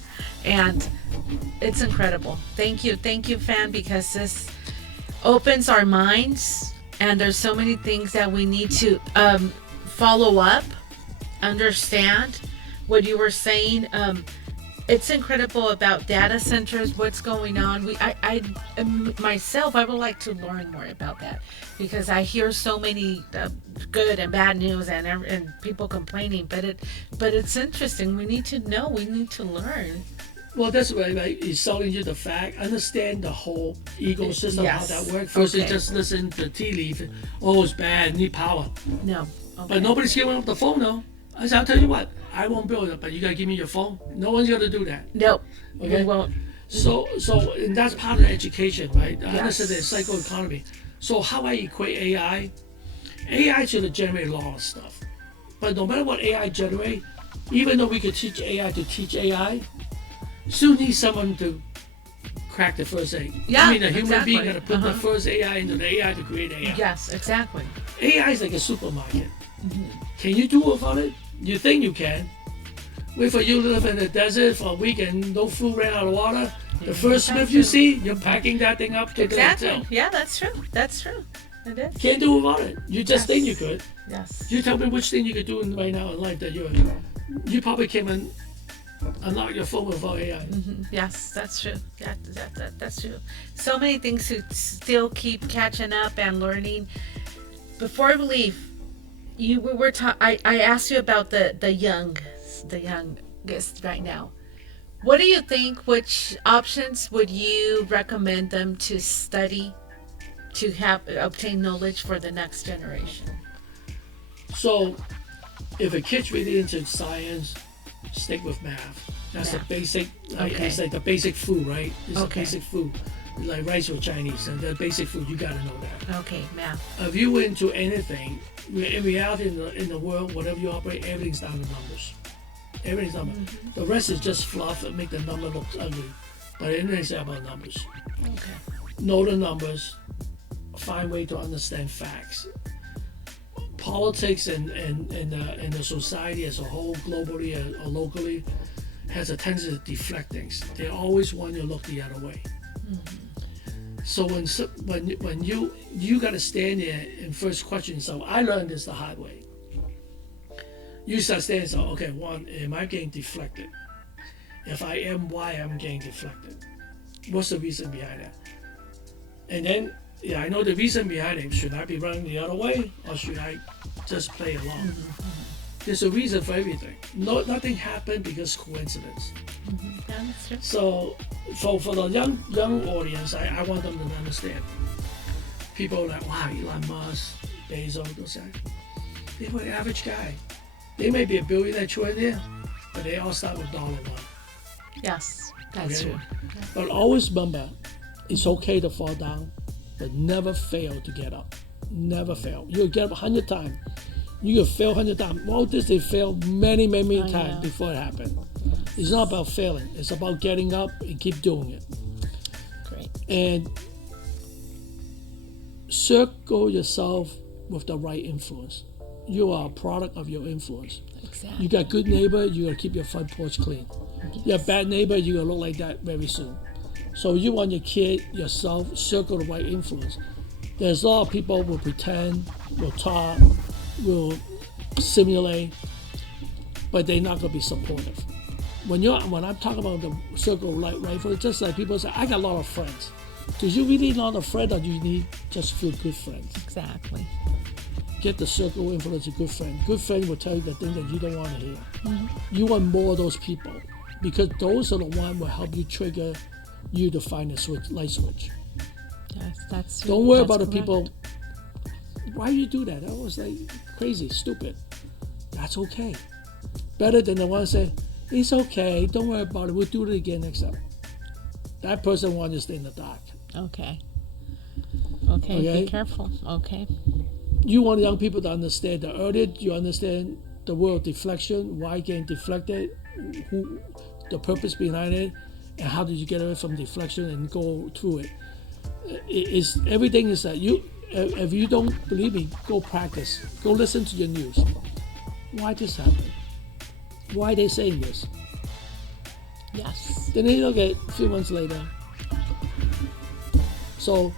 and it's incredible. Thank you, Fan, because this opens our minds, and there's so many things that we need to follow up, understand what you were saying. It's incredible about data centers, what's going on. I myself, I would like to learn more about that, because I hear so many good and bad news and people complaining. But it's interesting. We need to know. We need to learn. Well, that's why he's selling you the fact. Understand the whole ecosystem, Yes. how that works. First, Okay. you just listen to tea leaf. Oh, it's bad. Need power. No. Okay. But nobody's giving up the phone, though. I'll tell you what. I won't build it, but you gotta give me your phone. No one's gonna do that. Nope. Okay. We won't. So, and that's part of education, right? I Yes. understand the psychoeconomy. So, how I equate AI should generate a lot of stuff. But no matter what AI generate, even though we could teach AI to teach AI, still need someone to crack the first egg. Yeah, I mean, a human being exactly. gotta put the first AI into the AI to create AI. Yes, exactly. AI is like a supermarket. Can you do without it? You think you can. Wait for you to live in the desert for a week and no food, ran out of water. The first Smith you see, you're packing that thing up to Exactly. the hotel. Yeah, that's true. That's true. It is. Can't do without it. You just think you could. Yes. You tell me which thing you could do right now in life that you probably can't even unlock your phone without AI. Yes, that's true. That's true. So many things to still keep catching up and learning. Before we leave, I asked you about the youngest right now. What do you think? Which options would you recommend them to study to obtain knowledge for the next generation? So, if a kid's really into science, stick with math. That's the basic. Okay. It's like the basic food, right? It's Okay. the basic food, like rice or Chinese, and the basic food. You gotta know that. Okay, math. If you went into anything, in reality, in the world, whatever you operate, everything's down to numbers. Everything's numbers. The rest is just fluff that make the number look ugly. But everything's about numbers. Okay. Know the numbers. Find way to understand facts. Politics and the society as a whole, globally or locally, has a tendency to deflect things. They always want you to look the other way. So when you got to stand there and first question yourself, I learned this the hard way. You start standing, so okay, one, am I getting deflected? If I am, why am I getting deflected? What's the reason behind that? And then, yeah, I know the reason behind it. Should I be running the other way, or should I just play along? There's a reason for everything. Nothing happened because coincidence. That's true. So, for the young audience, I want them to understand. People are like, wow, Elon Musk, Bezos, those guys. They were an average guy. They may be a billionaire, trillionaire, but they all start with $1. Yes, that's Okay. true. But always remember, it's okay to fall down, but never fail to get up. Never fail. You'll get up 100 times. You can fail 100 times. Walt Disney failed many times before it happened. It's not about failing. It's about getting up and keep doing it. Great. And circle yourself with the right influence. You are a product of your influence. Exactly. You got good neighbor, you gotta keep your front porch clean. You have bad neighbor, you're gonna look like that very soon. So you want your kid, yourself, circle the right influence. There's a lot of people will pretend, will talk, will simulate, but they're not gonna be supportive. When I'm talking about the circle right influence, just like people say, I got a lot of friends. Do you really need a lot of friends, or do you need just few good friends? Exactly. Get the circle influence a good friend. Good friend will tell you the thing that you don't want to hear. You want more of those people, because those are the ones will help you trigger you to find a light switch. Yes, that's Don't worry that's about the correct. people. Why you do that? That was like crazy, stupid. That's okay. Better than the one that say, it's okay, don't worry about it, we'll do it again next time. That person wants to stay in the dark. Okay. Okay, Okay. be careful. Okay. You want young people to understand that earlier you understand the word deflection, why getting deflected, who, the purpose behind it, and how did you get away from deflection and go through it. Everything is that you. If you don't believe me, go practice. Go listen to your news. Why this happened? Why they saying this? Yes. Then you look at a few months later. So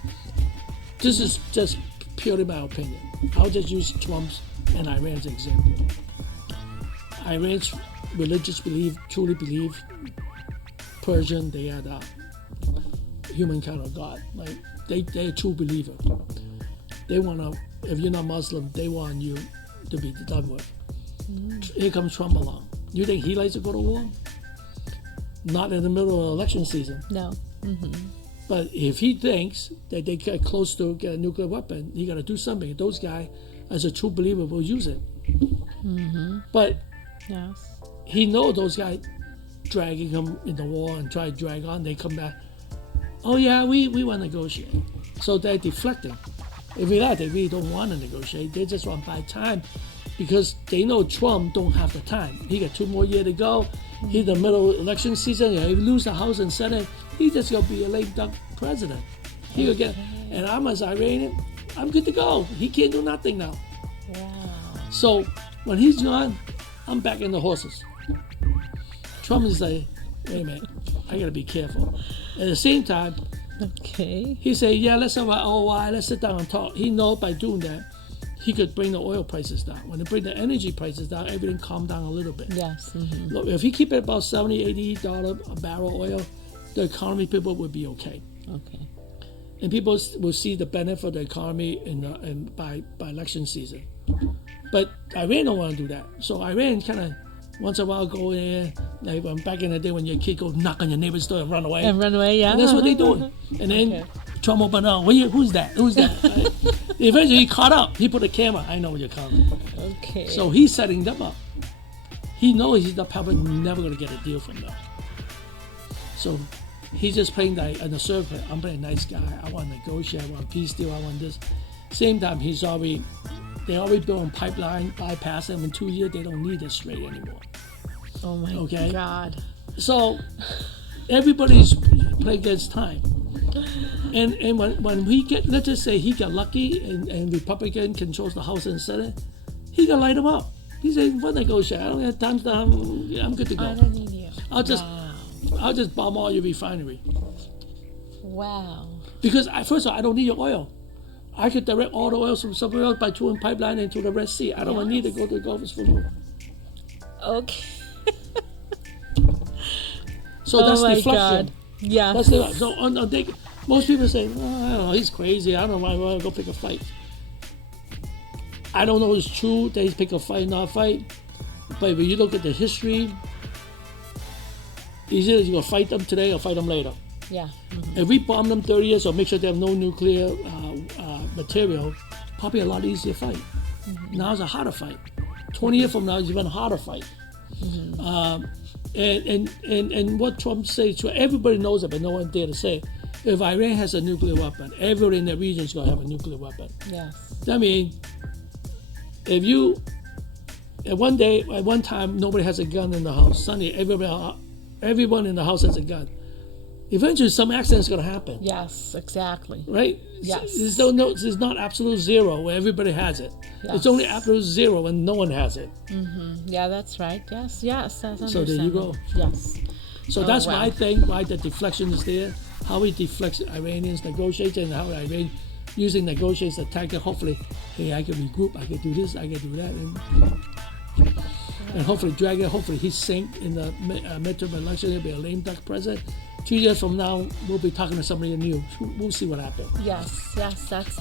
this is just purely my opinion. I'll just use Trump's and Iran's example. Iran's religious belief, truly believe Persian, they are the human kind of God. Like they're a true believer. They want to, if you're not Muslim, they want you to be done with. Here comes Trump along. You think he likes to go to war? Not in the middle of election season. No. But if he thinks that they get close to get a nuclear weapon, he got to do something. Those guys, as a true believer, will use it. But Yes. he knows those guys dragging him in the war and try to drag on. They come back. Oh yeah, we want to negotiate. So they're deflecting. If they really don't want to negotiate. They just want to buy time because they know Trump don't have the time. He got 2 more years to go. He's in the middle of election season. If he lose the House and Senate, he's just gonna be a lame duck president. He gonna get, and I'm as Iranian, I'm good to go. He can't do nothing now. Wow. So when he's gone, I'm back in the horses. Trump is like, wait a minute, I gotta be careful. At the same time, Okay. he say, yeah, let's have an OI, let's sit down and talk. He know by doing that, he could bring the oil prices down. When they bring the energy prices down, everything calm down a little bit. Yes. Look, if he keep it about $70, $80 a barrel oil, the economy people would be okay. Okay. And people will see the benefit of the economy by election season. But Iran don't want to do that. So Iran kind of once in a while go in there, like when back in the day when your kid go knock on your neighbor's door and run away. And run away, yeah. And that's what they doing. And then Okay. Trump opened up, who's that? Who's that? Right? Eventually he caught up. He put a camera. I know you're coming. Okay. So he's setting them up. He knows he's not probably never going to get a deal from them. So he's just playing on the surface. I'm playing nice guy. I want to negotiate. I want a peace deal. I want this. Same time, they already building pipeline, bypass them. In 2 years, they don't need this strait anymore. Oh my Okay. God. So everybody's playing against time. And when we get, let's just say he got lucky and Republican controls the House and Senate, he can light them up. He said, we'll negotiate. I don't have time. I'm good to go. I don't need you. I'll just bomb all your refinery. Wow. Because first of all, I don't need your oil. I could direct all the oil from somewhere else by towing pipeline into the Red Sea. I don't need to go to the Gulf for you. Okay. So that's my deflection. God. Yeah. Most people say, oh, I don't know, he's crazy. I don't know why I want to go pick a fight. I don't know if it's true that he's pick a fight, not fight. But when you look at the history, he's either going to fight them today or fight them later. Yeah. If we bomb them 30 years or make sure they have no nuclear material, probably a lot easier fight. Now it's a harder fight. 20 years from now, it's even a harder fight. And what Trump says, so everybody knows it, but no one dare to say, if Iran has a nuclear weapon, everybody in the region is going to have a nuclear weapon. Yes. I mean, if you, at one time, nobody has a gun in the house. Suddenly, everyone in the house has a gun. Eventually, some accident is going to happen. Yes, exactly. Right? Yes. There's not absolute zero where everybody has it. Yes. It's only absolute zero when no one has it. Yeah, that's right. Yes, that's So there you go. Yes. So that's my thing, why the deflection is there, how we deflect Iranians negotiating, and how Iran using negotiations to attack it. Hopefully, hey, I can regroup, I can do this, I can do that. And hopefully drag it, hopefully he's synced in the midterm election, he'll be a lame duck president. 2 years from now, we'll be talking to somebody new. We'll see what happens. Yes,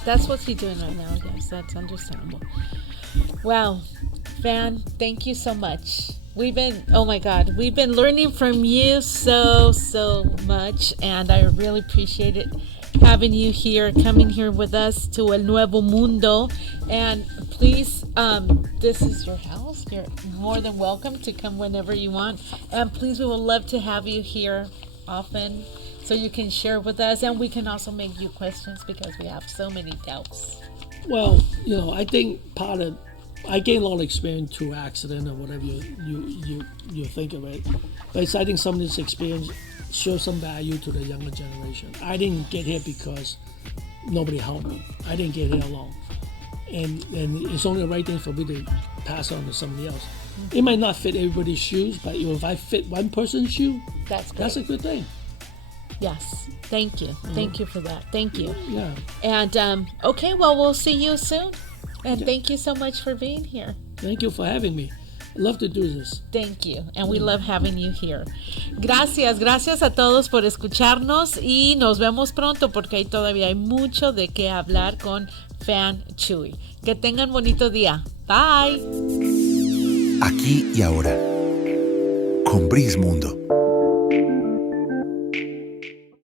that's what he's doing right now. Yes, that's understandable. Wow, Van, thank you so much. We've been learning from you so much, and I really appreciate it having you here, coming here with us to El Nuevo Mundo. And please, this is your house. You're more than welcome to come whenever you want. And please, we would love to have you here often so you can share with us, and we can also make you questions because we have so many doubts. Well, I think I gained a lot of experience through accident or whatever you think of it. But I think some of this experience shows some value to the younger generation. I didn't get here because nobody helped me. I didn't get here alone. And it's only the right thing for me to pass on to somebody else. It might not fit everybody's shoes, but if I fit one person's shoe, that's a good thing. Yes. Thank you. Thank you for that. Thank you. Yeah. And okay, well, we'll see you soon. And thank you so much for being here. Thank you for having me. I love to do this. Thank you. And we love having you here. Gracias a todos por escucharnos y nos vemos pronto porque ahí todavía hay mucho de qué hablar con Fan Chuy. Que tengan bonito día. Bye. Aquí y ahora, con Bris Mundo.